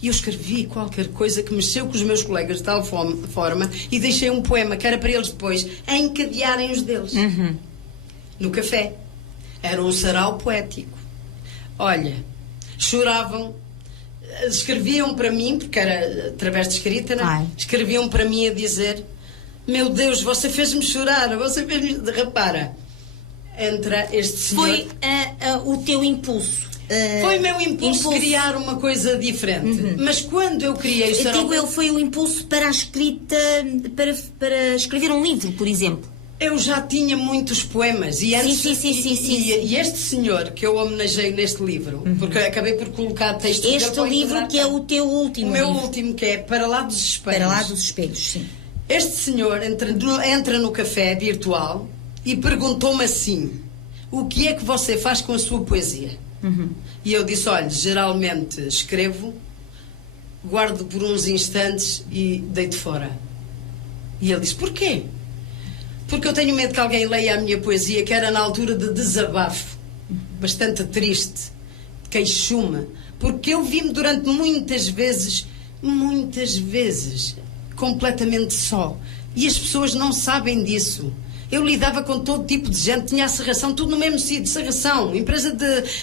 E eu escrevi qualquer coisa que mexeu com os meus colegas de tal forma e deixei um poema que era para eles depois encadearem os deles. No café. Era um sarau poético. Olha, choravam, escreviam para mim, porque era através de escrita, né? Ai. Escreviam para mim a dizer: meu Deus, você fez-me chorar, você fez-me... Repara, entra este senhor... Foi o teu impulso. Foi o meu impulso criar uma coisa diferente. Mas quando eu criei o sarau... Digo eu, foi o impulso para a escrita, para escrever um livro, por exemplo. Eu já tinha muitos poemas e antes, Sim. e este senhor que eu homenageei neste livro, porque acabei por colocar textos... Este livro que é o teu último O meu livro. último, que é Para Lá dos Espelhos. Para Lá dos Espelhos, sim. Este senhor entra no café virtual e perguntou-me assim: o que é que você faz com a sua poesia? E eu disse: olha, geralmente escrevo, guardo por uns instantes e deito fora. E ele disse: porquê? Porque eu tenho medo que alguém leia a minha poesia, que era na altura de desabafo, bastante triste, queixume, porque eu vi-me durante muitas vezes, completamente só. E as pessoas não sabem disso. Eu lidava com todo tipo de gente, tinha a Serração, tudo no mesmo sítio, Serração, empresa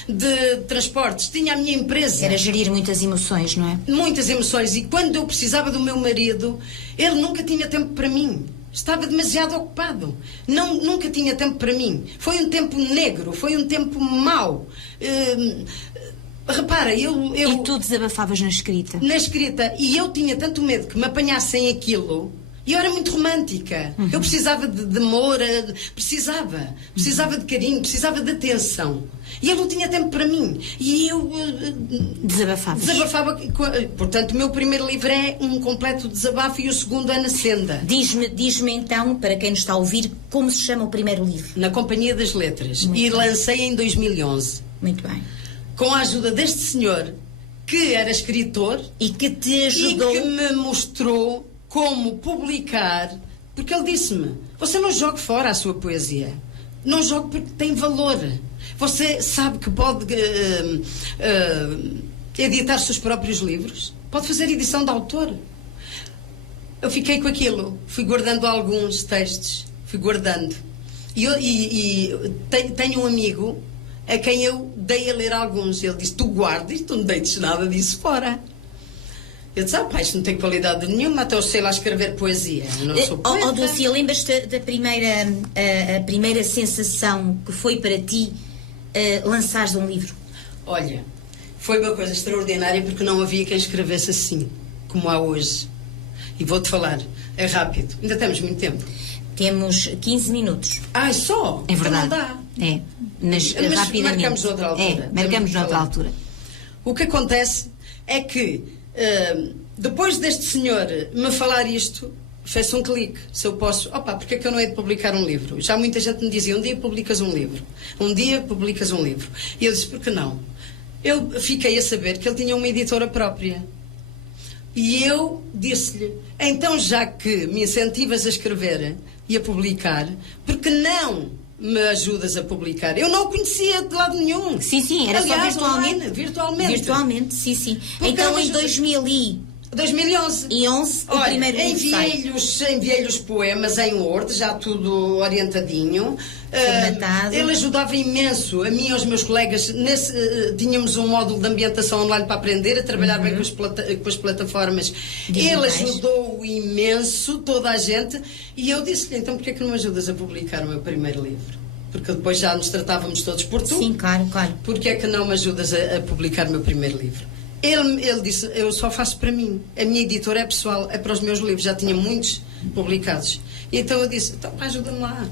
de transportes, tinha a minha empresa. Era gerir muitas emoções, não é? Muitas emoções. E quando eu precisava do meu marido, ele nunca tinha tempo para mim. Estava demasiado ocupado. Nunca tinha tempo para mim. Foi um tempo negro, foi um tempo mau. Repara, eu... E tu desabafavas na escrita? Na escrita. E eu tinha tanto medo que me apanhassem aquilo. E eu era muito romântica. Eu precisava de amor, precisava de carinho, precisava de atenção. E ele não tinha tempo para mim. E eu... Desabafava. Portanto, o meu primeiro livro é um completo desabafo e o segundo é Na Senda. Diz-me então, para quem nos está a ouvir, como se chama o primeiro livro? Na Companhia das Letras. Muito e bem. lancei em 2011. Muito bem. Com a ajuda deste senhor, que era escritor... E que te ajudou... E que me mostrou como publicar, porque ele disse-me: você não jogue fora a sua poesia, não jogue porque tem valor, você sabe que pode editar seus próprios livros, pode fazer edição de autor. Eu fiquei com aquilo, fui guardando alguns textos, fui guardando, e tenho um amigo a quem eu dei a ler alguns. Ele disse: tu guardas, tu não deites nada disso fora. Eu disse: pá, isto não tem qualidade nenhuma, até eu sei lá escrever poesia. Eu não sou poeta. Dulcia, lembras-te da primeira sensação que foi para ti lançares um livro? Olha, foi uma coisa extraordinária, porque não havia quem escrevesse assim, como há hoje. E vou-te falar, é rápido, ainda temos muito tempo. Temos 15 minutos. Ai, só? É verdade. Então não dá. É, mas rapidamente. Marcamos noutra altura. Marcamos noutra altura. O que acontece é que depois deste senhor me falar isto, fez um clique. Se eu posso, porque é que eu não hei de publicar um livro? Já muita gente me dizia: um dia publicas um livro, um dia publicas um livro. E eu disse: por que não? Eu fiquei a saber que ele tinha uma editora própria. E eu disse-lhe: então, já que me incentivas a escrever e a publicar, por que não me ajudas a publicar? Eu não o conhecia de lado nenhum. Sim, era aliás, só virtualmente. Online, virtualmente. Virtualmente, sim. Porque então, em 2011, o primeiro livro enviei-lhe os poemas em Word, já tudo orientadinho. Formatado. Ele ajudava imenso, a mim e aos meus colegas. Tínhamos um módulo de ambientação online para aprender a trabalhar bem com as plataformas. Digitais. Ele ajudou imenso toda a gente. E eu disse-lhe: então, porquê é que não me ajudas a publicar o meu primeiro livro? Porque depois já nos tratávamos todos por tu. Sim, claro. Porquê é que não me ajudas a publicar o meu primeiro livro? Ele disse: eu só faço para mim. A minha editora é pessoal, é para os meus livros. Já tinha muitos publicados. E então eu disse: então, ajuda-me lá.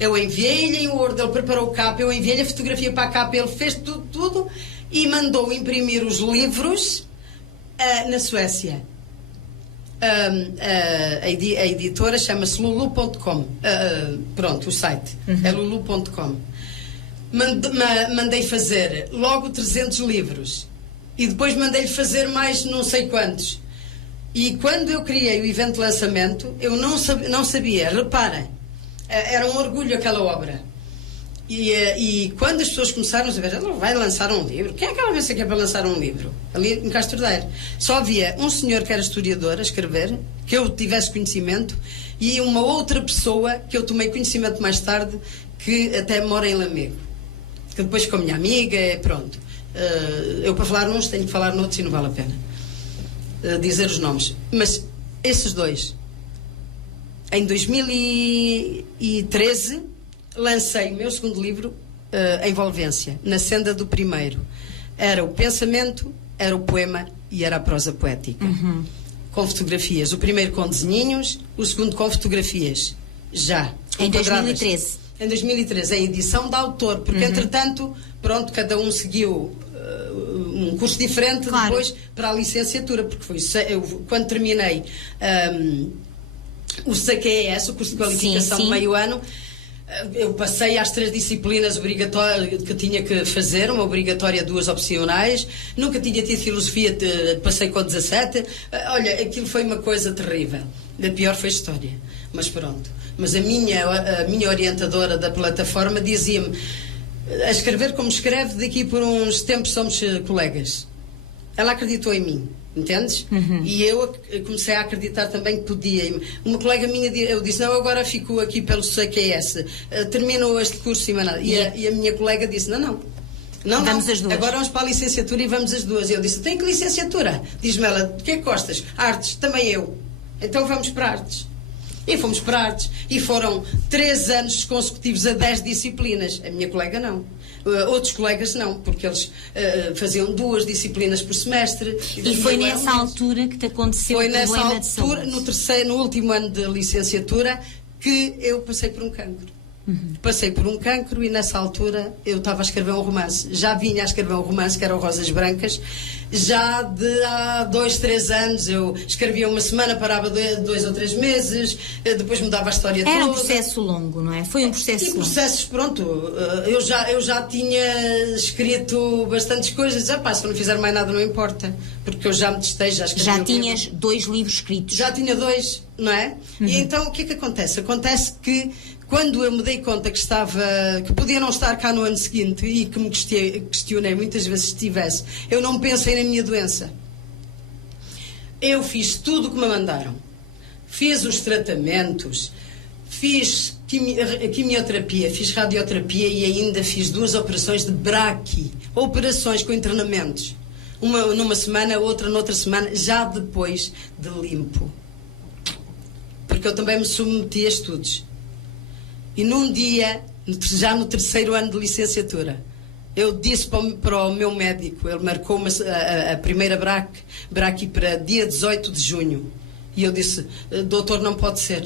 Eu enviei-lhe em Word, ele preparou o capa, eu enviei-lhe a fotografia para a capa, ele fez tudo e mandou imprimir os livros na Suécia. A editora chama-se lulu.com. Pronto, o site é lulu.com. Mandei fazer logo 300 livros. E depois mandei-lhe fazer mais não sei quantos. E quando eu criei o evento de lançamento, eu não sabia. Repara, Era um orgulho aquela obra. E quando as pessoas começaram a ver, ela vai lançar um livro. Quem é que ela pensa que é para lançar um livro? Ali em Castro Daire. Só havia um senhor que era historiador a escrever, que eu tivesse conhecimento, e uma outra pessoa que eu tomei conhecimento mais tarde, que até mora em Lamego. Que depois ficou minha amiga, pronto. Eu para falar uns tenho que falar noutros e não vale a pena dizer os nomes. Mas esses dois, em 2013, lancei o meu segundo livro, Envolvência, na senda do primeiro. Era o pensamento, era o poema e era a prosa poética. Com fotografias. O primeiro com desenhinhos, o segundo com fotografias. Já. Em 2013. Em 2013, em edição de autor, porque entretanto, pronto, cada um seguiu um curso diferente, claro, depois para a licenciatura, porque foi eu, quando terminei o CQES, o curso de qualificação de meio ano, eu passei às 3 disciplinas obrigatórias que tinha que fazer, uma obrigatória, 2 opcionais, nunca tinha tido filosofia, passei com 17, olha, aquilo foi uma coisa terrível, a pior foi a história, mas pronto. Mas a minha orientadora da plataforma dizia-me: a escrever como escreve, daqui por uns tempos somos colegas. Ela acreditou em mim, entendes? E eu comecei a acreditar também que podia. Uma colega minha, eu disse: não, agora fico aqui pelo CQS, termino este curso e nada. E a minha colega disse: não, vamos as duas. Agora vamos para a licenciatura e vamos as duas. E eu disse: tem que licenciatura? Diz-me ela: de que é que gostas? Artes, também eu. Então vamos para artes. E fomos para artes. E foram 3 anos consecutivos a 10 disciplinas. A minha colega não. Outros colegas não, porque eles faziam 2 disciplinas por semestre. E foi nessa altura que te aconteceu o problema de saúde? No último ano de licenciatura, que eu passei por um cancro. Passei por um cancro e nessa altura eu estava a escrever um romance. Já vinha a escrever um romance que era o Rosas Brancas. Já há 2, 3 anos eu escrevia uma semana, parava 2 ou 3 meses, depois mudava a história toda. Era um processo longo, não é? Foi um processo longo. E processos, pronto, eu já tinha escrito bastantes coisas. Se eu não fizer mais nada não importa, porque eu já me testei, já escrevi. Já tinhas 2 livros escritos. Já tinha 2, não é? E então o que é que acontece? Acontece que quando eu me dei conta que podia não estar cá no ano seguinte e que me questionei muitas vezes se estivesse, eu não pensei na minha doença. Eu fiz tudo o que me mandaram. Fiz os tratamentos, fiz quimioterapia, fiz radioterapia e ainda fiz 2 operações de braque, operações com internamentos. Uma numa semana, outra noutra semana, já depois de limpo. Porque eu também me submeti a estudos. E num dia, já no 3º ano de licenciatura, eu disse para o meu médico, ele marcou a primeira braque para dia 18 de junho. E eu disse: doutor, não pode ser.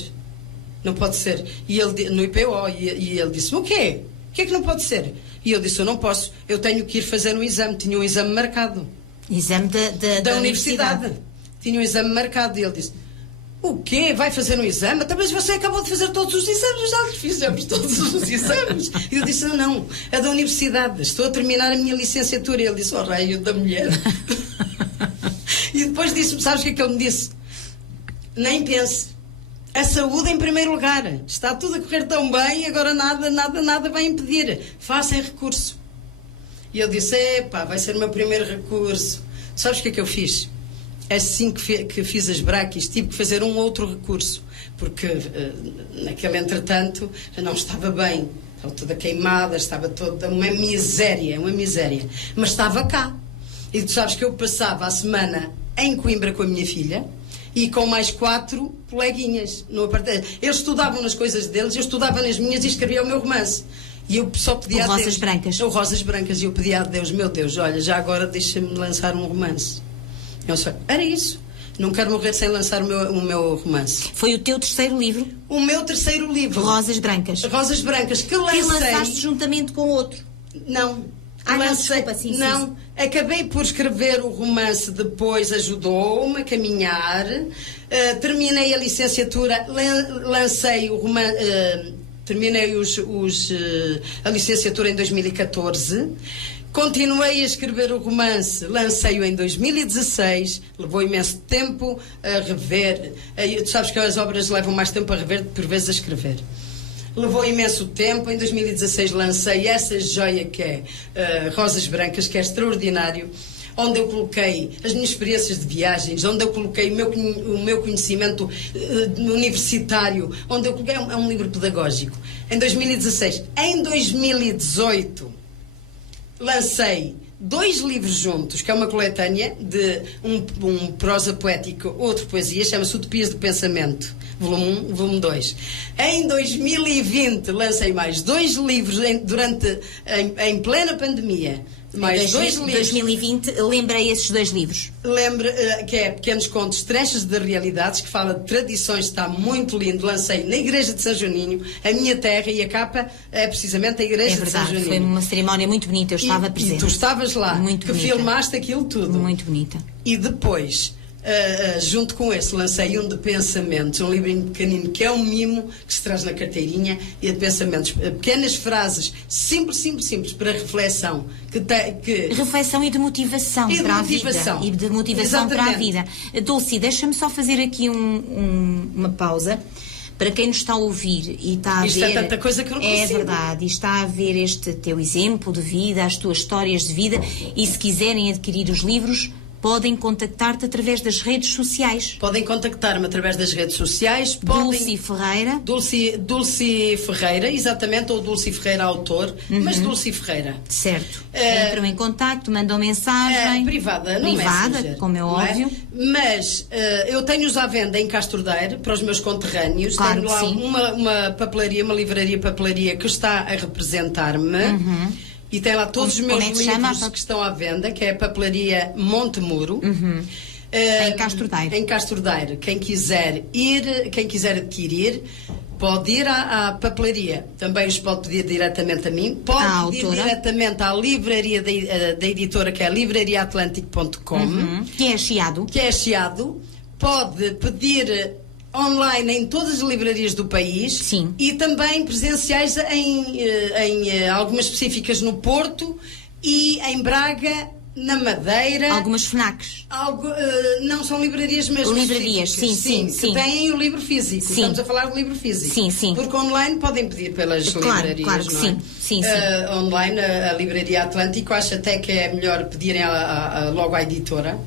Não pode ser. E ele, no IPO, e ele disse: o quê? O que é que não pode ser? E eu disse: eu não posso, eu tenho que ir fazer um exame. Tinha um exame marcado. Exame da universidade. Tinha um exame marcado. E ele disse: o quê? Vai fazer um exame? Até mas você acabou de fazer todos os exames. Já fizemos todos os exames. E eu disse: não, é da universidade. Estou a terminar a minha licenciatura. E ele disse: raio da mulher. E depois disse-me: sabes o que é que ele me disse? Nem pense. A saúde em primeiro lugar. Está tudo a correr tão bem, agora nada vai impedir. Façam recurso. E eu disse: vai ser o meu primeiro recurso. Sabes o que é que eu fiz? Assim que fiz as braques, tive que fazer um outro recurso, porque naquele entretanto já não estava bem, estava toda queimada, estava toda uma miséria, mas estava cá. E tu sabes que eu passava a semana em Coimbra com a minha filha e com mais 4 coleguinhas no apartamento. Eles estudavam nas coisas deles, eu estudava nas minhas e escrevia o meu romance. E eu só pedia a Deus... Rosas Brancas. O Rosas Brancas. E eu pedia a Deus: meu Deus, olha, já agora deixa-me lançar um romance. Era isso. Não quero morrer sem lançar o meu romance. Foi o teu 3º livro? O meu 3º livro. Rosas Brancas. Rosas Brancas, que lancei... Que lançaste juntamente com outro? Não. Lancei... Não. Acabei por escrever o romance, depois ajudou-me a caminhar. Terminei a licenciatura, lancei o romance... terminei a licenciatura em 2014. Continuei a escrever o romance, lancei-o em 2016, levou imenso tempo a rever. Tu sabes que as obras levam mais tempo a rever do que por vezes a escrever. levou imenso tempo. Em 2016 lancei essa joia que é Rosas Brancas, que é extraordinário, onde eu coloquei as minhas experiências de viagens, onde eu coloquei o meu conhecimento universitário, onde eu coloquei, é um livro pedagógico. Em 2016. Em 2018 lancei 2 livros juntos, que é uma coletânea de um prosa poético, outro poesia, chama-se Utopias do Pensamento, volume 1, volume 2. Em 2020 lancei mais 2 livros em plena pandemia. Mais 2 livros. 2020, lembrei esses 2 livros. Lembro que é Pequenos Contos, Trechos de Realidades, que fala de tradições, está muito lindo. Lancei na Igreja de São Juninho, a minha terra, e a capa é precisamente a Igreja de São Juninho. Foi uma cerimónia muito bonita, eu estava presente. E tu estavas lá, muito que bonita. Filmaste aquilo tudo. Muito bonita. E depois, junto com esse, lancei um de pensamentos, um livrinho pequenino, que é um mimo que se traz na carteirinha, e é de pensamentos, pequenas frases, simples, para reflexão. Reflexão e de motivação para a vida. E de motivação para a vida. Dulce, deixa-me só fazer aqui uma pausa. Para quem nos está a ouvir e está a Isto ver... é tanta coisa que eu não consigo. É verdade, e está a ver este teu exemplo de vida, as tuas histórias de vida, e se quiserem adquirir os livros, podem contactar-te através das redes sociais. Podem contactar-me através das redes sociais. Dulce Ferreira. Dulce Ferreira, exatamente, ou Dulce Ferreira autor, mas Dulce Ferreira. Certo. Entram em contacto, mandam mensagem. Privada, Messenger, como é óbvio. Mas eu tenho-os à venda em Castordeiro, para os meus conterrâneos. Claro, tenho lá uma papelaria, uma livraria-papelaria que está a representar-me. E tem lá todos os meus livros que estão à venda, que é a Papelaria Montemuro. Em Castordeiro. Em Castordeiro. Quem quiser adquirir, pode ir à papelaria. Também os pode pedir diretamente a mim. Pode pedir diretamente à livraria da editora, que é livrariaatlântico.com. Que é Chiado. Pode pedir online em todas as livrarias do país. Sim. E também presenciais em algumas específicas no Porto e em Braga, na Madeira. Algumas FNACs. Não, são livrarias mesmo. Livrarias, sim. Que têm o livro físico. Sim. Estamos a falar de livro físico. Sim. Porque online podem pedir pelas livrarias. Claro que não é? sim. Online, a Livraria Atlântico, acho até que é melhor pedirem logo à editora.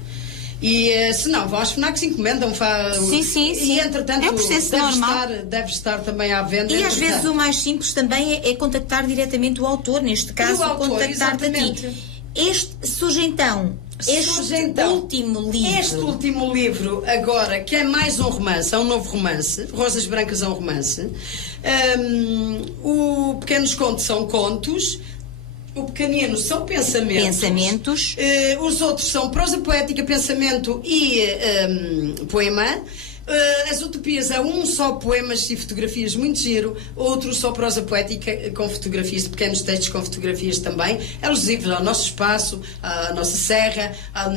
E se não, vão às FNACs, encomendam. Sim. E entretanto, é um processo normal. Deve estar também à venda. E às vezes o mais simples também é contactar diretamente o autor, neste caso, contactar-te a ti. Surge então este último livro agora, que é mais um romance, é um novo romance. Rosas Brancas é um romance. O Pequenos Contos são contos. O pequenino são pensamentos. Os outros são prosa poética, pensamento e poema. As utopias é um só poemas e fotografias muito giro, outro só prosa poética com fotografias, de pequenos textos com fotografias também, alusivos ao nosso espaço, à nossa serra, à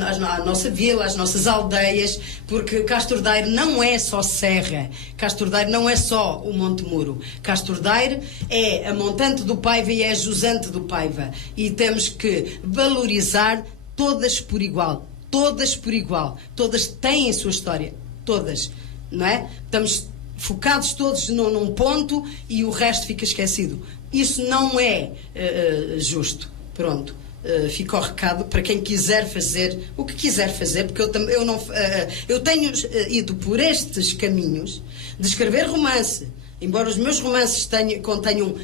nossa vila, às nossas aldeias, porque Castordeiro não é só serra, Castordeiro não é só o Monte Muro, Castordeiro é a montante do Paiva e é a jusante do Paiva, e temos que valorizar todas por igual, todas têm a sua história, todas, não é? Estamos focados todos num ponto e o resto fica esquecido. Isso não é justo. Pronto. Fica o recado para quem quiser fazer o que quiser fazer, porque eu tenho ido por estes caminhos de escrever romance, embora os meus romances contenham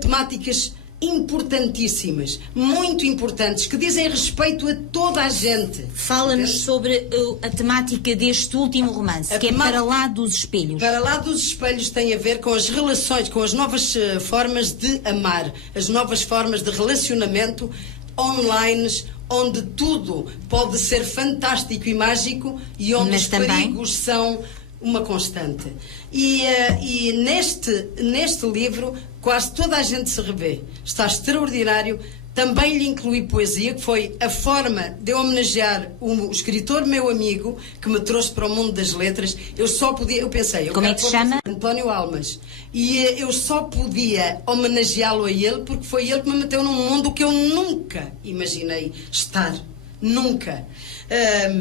temáticas importantíssimas, muito importantes, que dizem respeito a toda a gente. Fala-nos sobre a temática deste último romance, que é Para Lá dos Espelhos. Para Lá dos Espelhos tem a ver com as relações, com as novas formas de amar, as novas formas de relacionamento online, onde tudo pode ser fantástico e mágico e onde os perigos são uma constante. E neste livro quase toda a gente se revê. Está extraordinário. Também lhe incluí poesia, que foi a forma de eu homenagear o escritor meu amigo que me trouxe para o mundo das letras. Eu pensei... Como é que se chama? António Almas. E eu só podia homenageá-lo a ele porque foi ele que me meteu num mundo que eu nunca imaginei estar. Nunca.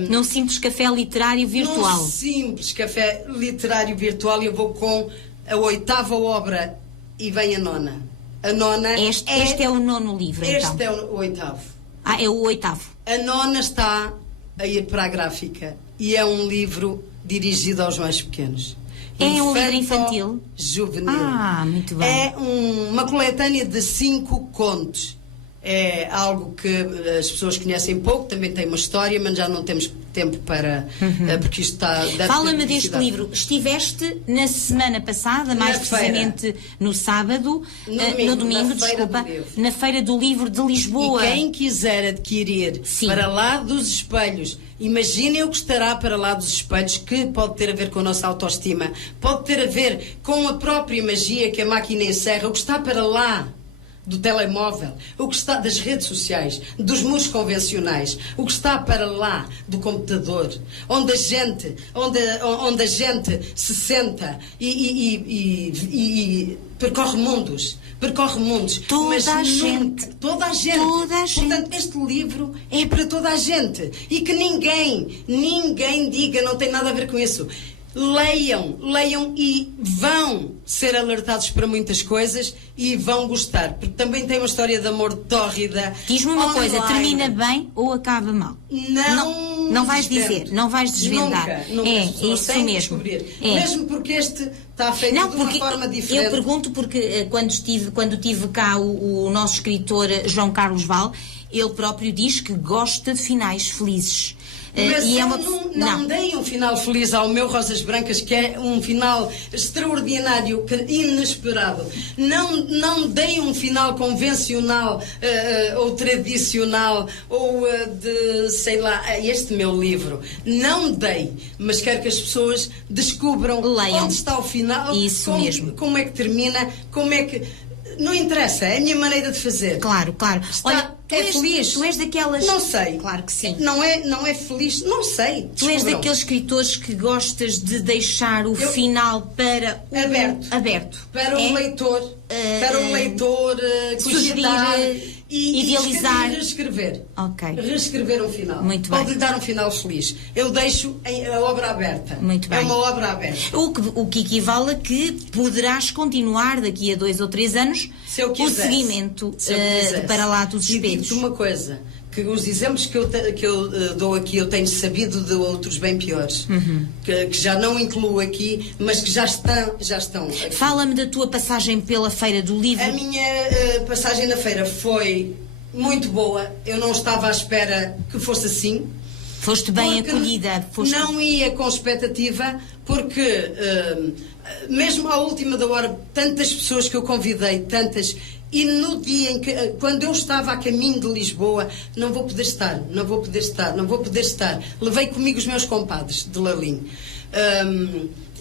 Num simples café literário virtual. Num simples café literário virtual, eu vou com a 8ª obra e vem a 9ª. A 9ª Este é o 9º livro, então. Este é o 8º. É o 8º. A 9ª está a ir para a gráfica e é um livro dirigido aos mais pequenos. É um livro infantil? Juvenil. Muito bem. É uma coletânea de 5 contos. É algo que as pessoas conhecem pouco, também tem uma história, mas já não temos tempo para... porque isto está... Fala-me deste livro. Estiveste na semana passada, mais precisamente no sábado, no domingo, desculpa, na Feira do Livro de Lisboa. E quem quiser adquirir para lá dos espelhos, imaginem o que estará para lá dos espelhos, que pode ter a ver com a nossa autoestima, pode ter a ver com a própria magia que a máquina encerra, o que está para lá do telemóvel, o que está das redes sociais, dos muros convencionais, o que está para lá do computador, onde a gente se senta e percorre mundos. Toda a gente. Portanto, este livro é para toda a gente. E que ninguém diga, não tem nada a ver com isso. Leiam e vão ser alertados para muitas coisas e vão gostar, porque também tem uma história de amor tórrida. Diz-me uma coisa, termina bem ou acaba mal? Não vais dizer, não vais desvendar. Nunca. É isso mesmo. Mesmo porque este está feito de uma forma diferente. Eu pergunto porque quando tive cá o nosso escritor João Carlos Val, ele próprio diz que gosta de finais felizes. Mas eu não dei um final feliz ao meu Rosas Brancas, que é um final extraordinário, inesperado. Não dei um final convencional ou tradicional ou sei lá, este meu livro. Não dei, mas quero que as pessoas descubram Leiam. Onde está o final, Isso mesmo. Como é que termina, como é que... Não interessa, é a minha maneira de fazer. Claro. Olha, feliz. Tu és daquelas... Não sei. Claro que sim. Não é feliz, não sei. Tu és daqueles escritores que gostas de deixar o final para aberto. Para o leitor. Para o leitor sugerir, idealizar. Reescrever. Ok. Reescrever um final. Muito bem. Pode-lhe dar um final feliz. Eu deixo a obra aberta. Muito bem. É uma obra aberta. O que equivale a que poderás continuar daqui a 2 ou 3 anos o seguimento de Para Lá dos Espelhos. E digo-te uma coisa, que os exemplos que eu dou aqui eu tenho sabido de outros bem piores, que já não incluo aqui, mas que já estão aqui. Fala-me da tua passagem pela Feira do Livro. A minha passagem na feira foi muito boa. Eu não estava à espera que fosse assim. Foste bem acolhida. Não ia com expectativa, porque mesmo à última da hora, tantas pessoas que eu convidei, tantas... E no dia em que, quando eu estava a caminho de Lisboa, não vou poder estar. Levei comigo os meus compadres de Lalim.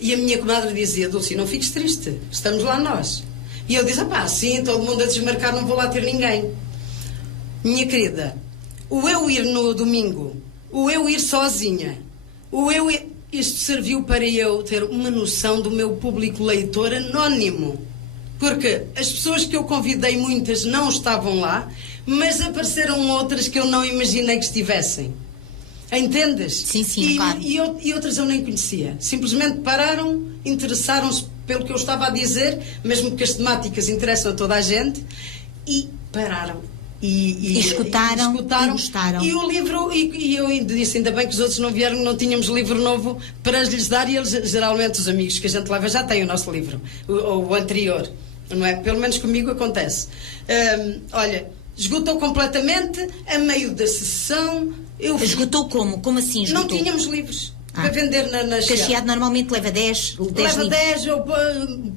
E a minha comadre dizia: Dulce, não fiques triste, estamos lá nós. E eu disse: sim, todo mundo a desmarcar, não vou lá ter ninguém. Minha querida, o eu ir no domingo, o eu ir sozinha, isto serviu para eu ter uma noção do meu público leitor anónimo. Porque as pessoas que eu convidei, muitas não estavam lá, mas apareceram outras que eu não imaginei que estivessem. Entendes? Sim, claro. E outras eu nem conhecia. Simplesmente pararam, interessaram-se pelo que eu estava a dizer, mesmo porque as temáticas interessam a toda a gente, e pararam. E escutaram e gostaram. E o livro, e eu disse, ainda bem que os outros não vieram, não tínhamos livro novo para lhes dar, e eles, geralmente, os amigos que a gente leva já têm o nosso livro, o anterior. Não é? Pelo menos comigo acontece. Olha, esgotou completamente, a meio da sessão. Esgotou como? Como assim esgotou? Não tínhamos livros para vender na Chiado. Chiado normalmente leva 10 leva 10, ou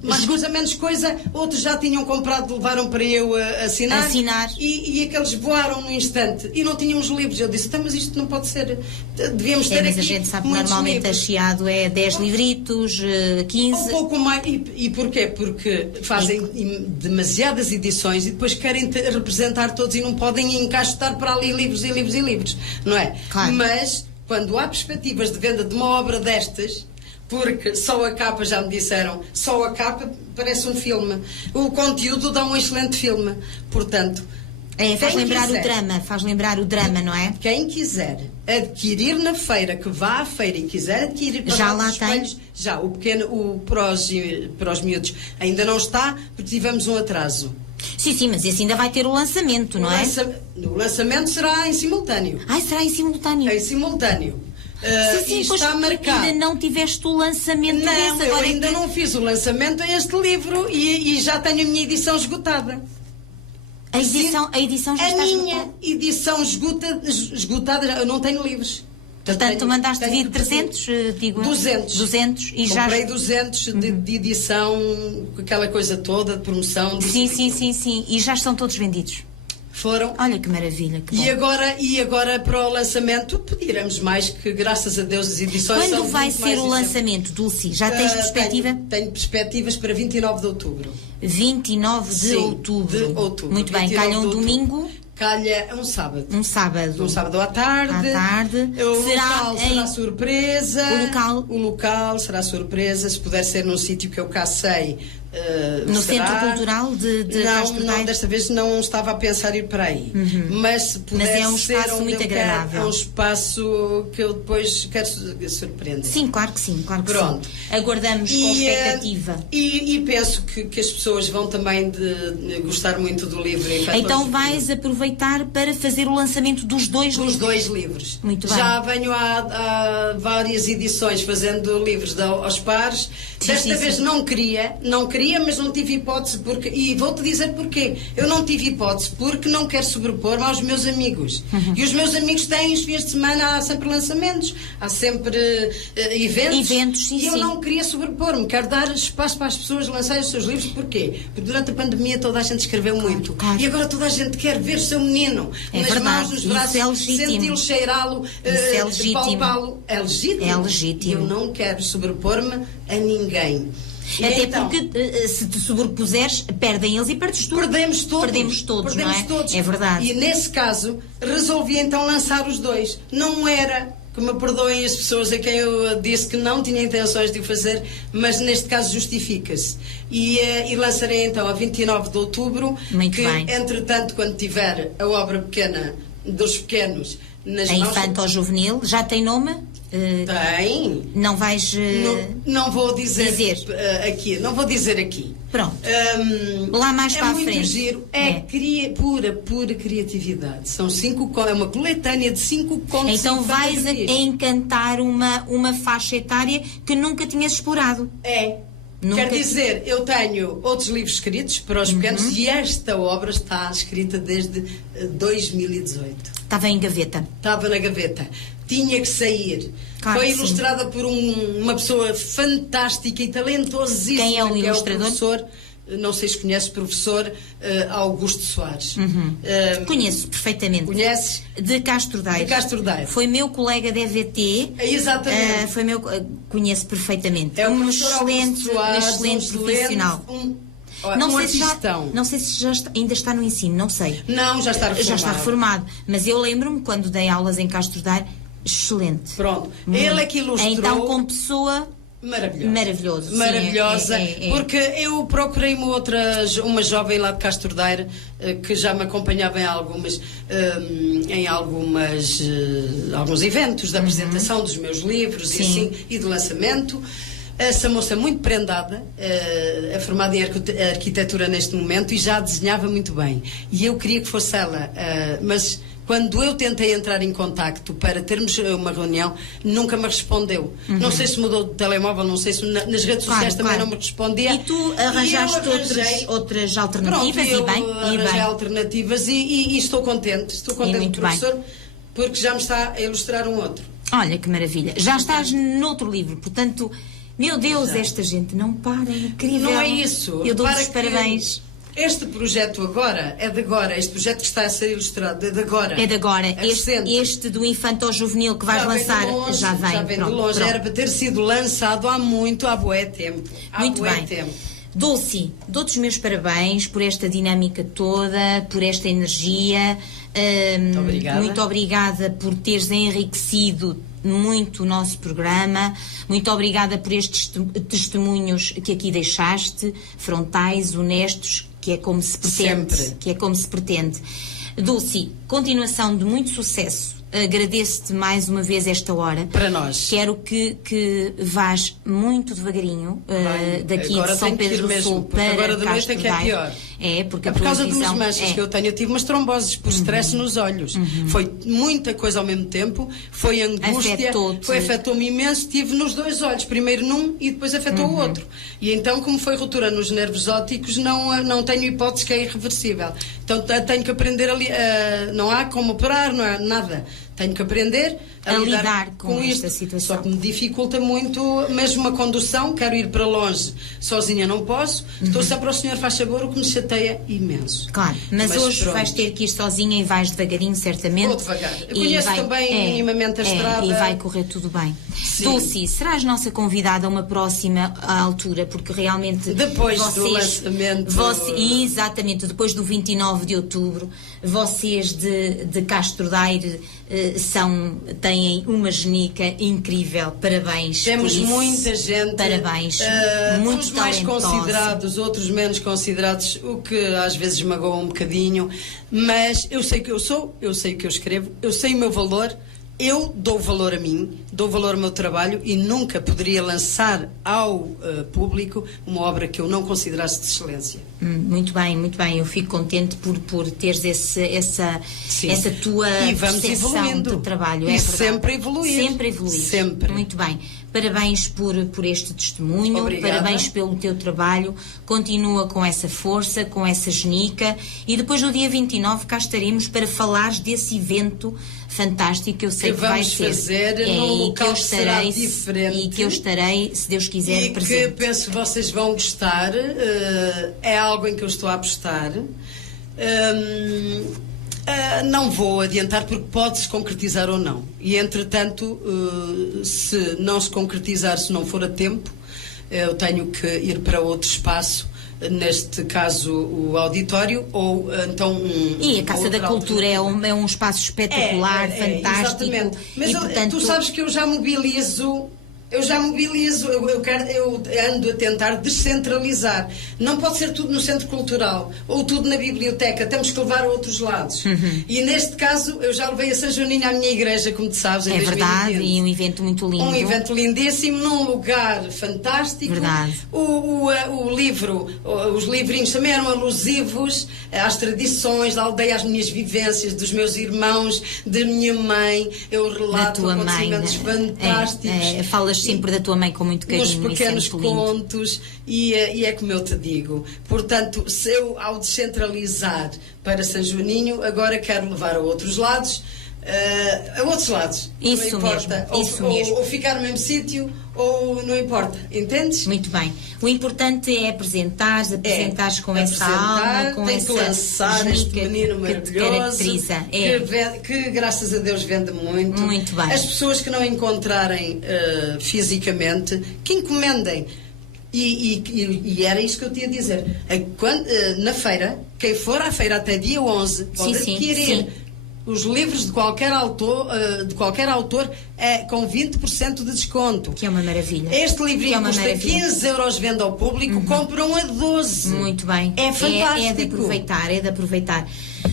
mais coisa, menos coisa. Outros já tinham comprado, levaram para eu assinar. E aqueles voaram num instante. E não tínhamos livros. Eu disse: mas isto não pode ser. Devíamos ter mas aqui. A gente sabe que normalmente livros. A Chiado é 10 livritos, 15. Um pouco mais. E porquê? Porque fazem demasiadas edições e depois querem representar todos e não podem encaixotar para ali livros e livros e livros. Não é? Claro. Mas quando há perspectivas de venda de uma obra destas, porque só a capa, já me disseram, só a capa parece um filme. O conteúdo dá um excelente filme. Portanto, Faz lembrar o drama, não é? Quem quiser adquirir na feira, que vá à feira e quiser adquirir para já os lá espelhos, tem? Já, para os miúdos ainda não está, porque tivemos um atraso. Sim, mas esse ainda vai ter o lançamento, não é? O lançamento será em simultâneo. Será em simultâneo? Em simultâneo. Sim, está marcado. Ainda não tiveste o lançamento desse. Não, eu agora ainda não fiz o lançamento a este livro e já tenho a minha edição esgotada. A edição já está esgotada? A minha edição esgotada, eu não tenho livros. Portanto, mandaste vir 300, digo 200. 200 e já... Comprei 200 de edição, aquela coisa toda, de promoção. Sim. E já estão todos vendidos? Foram. Olha que maravilha, que bom. E agora para o lançamento pediremos mais, que graças a Deus as edições são Quando vai muito ser o mais lançamento, Dulce? Já tens perspectiva? Tenho perspectivas para 29 de outubro. 29 de outubro. Muito bem, calha um domingo? Calha um sábado. Um sábado à tarde. Será surpresa. O local será surpresa. Se puder ser num sítio que eu cá sei. No Centro Cultural de Não, desta vez não estava a pensar ir para aí. Mas se puder é um espaço muito agradável. É um espaço que eu depois quero surpreender. Sim, claro que sim. Pronto. Aguardamos com expectativa. E penso que as pessoas vão também de gostar muito do livro. Então vais aproveitar para fazer o lançamento dos dois livros? Dos dois livros. Muito bem. Já venho há várias edições fazendo livros aos pares. Desta vez não queria, mas não tive hipótese, e vou-te dizer porquê. Eu não tive hipótese porque não quero sobrepor-me aos meus amigos. E os meus amigos têm os fins de semana, há sempre lançamentos, há sempre eventos. Sim, e eu não queria sobrepor-me. Quero dar espaço para as pessoas lançarem os seus livros. Porquê? Porque durante a pandemia toda a gente escreveu muito. Claro. E agora toda a gente quer ver o seu menino nas mãos, nos braços, senti-lo, cheirá-lo, palpá-lo. É legítimo. E eu não quero sobrepor-me a ninguém. Até porque se te sobrepuseres, perdem eles e perdes tu. Perdemos todos, não é? Todos. É verdade. E nesse caso, resolvi então lançar os dois. Não era, que me perdoem as pessoas a quem eu disse que não tinha intenções de o fazer, mas neste caso justifica-se. E lançarei então a 29 de outubro. Muito bem. Entretanto, quando tiver a obra pequena dos pequenos nas mãos... Infanto-juvenil, já tem nome? Tem. Não vais não vou dizer aqui. Não vou dizer aqui. Pronto. Lá mais para a frente. É muito giro. Pura criatividade. São 5 contos. É uma coletânea de 5 contos. Então vais a encantar uma faixa etária que nunca tinhas explorado. Quer dizer, eu tenho outros livros escritos para os pequenos e esta obra está escrita desde 2018. Estava em gaveta. Estava na gaveta. Tinha que sair. Claro. Foi ilustrada por uma pessoa fantástica e talentosíssima. Quem é o ilustrador? É o professor, não sei se conheces, professor Augusto Soares. Conheço perfeitamente. Conheces? De Castro Daire. Foi meu colega de EVT. Exatamente. Conheço perfeitamente. É um excelente profissional. Não sei se ainda está no ensino, não sei. Não, já está reformado. Já está reformado. Mas eu lembro-me quando dei aulas em Castro Daire, excelente. Pronto. Ele é que ilustrou. Então, como pessoa... Maravilhosa. Porque eu procurei uma jovem lá de Castro Daire que já me acompanhava em alguns eventos da apresentação dos meus livros e de lançamento. Essa moça muito prendada, é formada em arquitetura neste momento e já desenhava muito bem. E eu queria que fosse ela, mas quando eu tentei entrar em contacto para termos uma reunião, nunca me respondeu. Não sei se mudou de telemóvel, não sei se nas redes sociais também não me respondia. E tu arranjaste outras alternativas? Arranjei alternativas e estou contente. Estou contente, professor, porque já me está a ilustrar um outro. Olha que maravilha. Já estás noutro livro, portanto... Meu Deus, esta gente não para, é incrível. Não é isso. Eu dou-vos os parabéns. Este projeto agora é de agora. Este projeto que está a ser ilustrado é de agora. É de agora. Este do Infanto-Juvenil que vais lançar já vem. Já vem de longe. Era para ter sido lançado há bué tempo. Muito bem. Dulce, dou-te os meus parabéns por esta dinâmica toda, por esta energia. Muito obrigada. Muito obrigada por teres enriquecido muito o nosso programa. Muito obrigada por estes testemunhos que aqui deixaste, frontais, honestos, que é como se pretende. Dulce, continuação de muito sucesso. Agradeço-te mais uma vez esta hora. Para nós. Quero que vás muito devagarinho daqui de São Pedro do Sul para agora de noite é que é Castro pior. Daire. Porque é por causa de umas manchas que eu tenho. Eu tive umas tromboses por stress nos olhos. Foi muita coisa ao mesmo tempo. Foi angústia. Afetou-me imenso. Tive nos dois olhos. Primeiro num e depois afetou o outro. E então, como foi ruptura nos nervos ópticos, não tenho hipótese que é irreversível. Então tenho que aprender ali. Não há como operar, não há nada. Tenho que aprender a lidar com esta situação. Só que me dificulta muito, mesmo uma condução, quero ir para longe, sozinha não posso, estou sempre ao Senhor faz favor, o que me chateia imenso. Claro, mas hoje pronto. Vais ter que ir sozinha e vais devagarinho, certamente. Vou devagar. Conheço também minimamente a estrada. E vai correr tudo bem. Sim. Dulce, serás nossa convidada a uma próxima altura, porque realmente... Depois do lançamento... Exatamente, depois do 29 de outubro, vocês de Castro Daire têm uma genica incrível. Parabéns. Temos muita gente. Parabéns. Uns mais considerados, outros menos considerados, o que às vezes magoa um bocadinho, mas eu sei que eu sou, eu sei o que eu escrevo, eu sei o meu valor. Eu dou valor a mim, dou valor ao meu trabalho e nunca poderia lançar ao público uma obra que eu não considerasse de excelência. Muito bem, muito bem. Eu fico contente por teres essa tua percepção de trabalho. E sempre evoluir. Sempre evoluir. Sempre. Muito bem. Parabéns por este testemunho. Obrigada. Parabéns pelo teu trabalho. Continua com essa força, com essa genica. E depois no dia 29 cá estaremos para falares desse evento fantástico que eu sei que vai ser. Fazer num local que será diferente. E que eu estarei, se Deus quiser, presente. E que penso que vocês vão gostar. É algo em que eu estou a apostar. Não vou adiantar porque pode-se concretizar ou não. E entretanto, se não se concretizar, se não for a tempo, eu tenho que ir para outro espaço. Neste caso o auditório ou então e a Casa da Cultura é um espaço espetacular, fantástico. Exatamente. Mas e, portanto, tu sabes que eu mobilizo, eu ando a tentar descentralizar. Não pode ser tudo no Centro Cultural ou tudo na biblioteca, temos que levar a outros lados. E neste caso eu já levei a São Joaninho à minha igreja, como tu sabes, em 2020. Verdade, e um evento muito lindo. Um evento lindíssimo, num lugar fantástico. Verdade. O livro, os livrinhos também eram alusivos às tradições da aldeia, às minhas vivências, dos meus irmãos, da minha mãe. Eu relato acontecimentos fantásticos. Falas sempre da tua mãe com muito carinho. Nos pequenos contos, e é como eu te digo. Portanto, se eu, ao descentralizar para São Joaninho, agora quero levar a outros lados. Isso não importa. Mesmo. Ou ficar no mesmo sítio, ou não importa. Entendes? Muito bem. O importante é apresentares com essa alma, com essa que lançar este menino maravilhoso que graças a Deus vende muito. Muito bem. As pessoas que não encontrarem fisicamente, que encomendem. E era isso que eu tinha a dizer. Na feira, quem for à feira até dia 11 pode adquirir os livros de qualquer autor com 20% de desconto. Que é uma maravilha. Este livrinho custa 15 euros, vende ao público, compram a 12. Muito bem. É fantástico. É de aproveitar.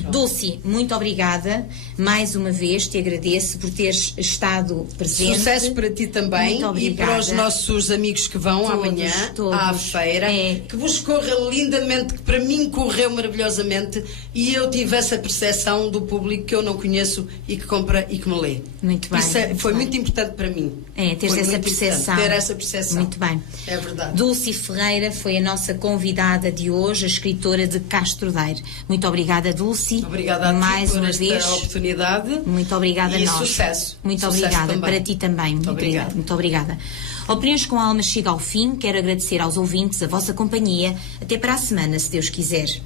Dulce, muito obrigada. Mais uma vez te agradeço por teres estado presente. Sucesso para ti também e para os nossos amigos que vão amanhã à feira. Que vos corra lindamente, que para mim correu maravilhosamente, e eu tive essa percepção do público que eu não conheço e que compra e que me lê. Muito bem. Isso foi muito importante para mim. Ter essa percepção. Ter essa percepção. Muito bem. É verdade. Dulce Ferreira foi a nossa convidada de hoje, a escritora de Castro Daire. Muito obrigada, Dulce. Obrigada a ti mais por uma esta vez. Oportunidade. Muito obrigada a nós. Sucesso. Muito sucesso obrigada. Também. Para ti também. Muito obrigada. Opiniões com a Alma chega ao fim. Quero agradecer aos ouvintes a vossa companhia. Até para a semana, se Deus quiser.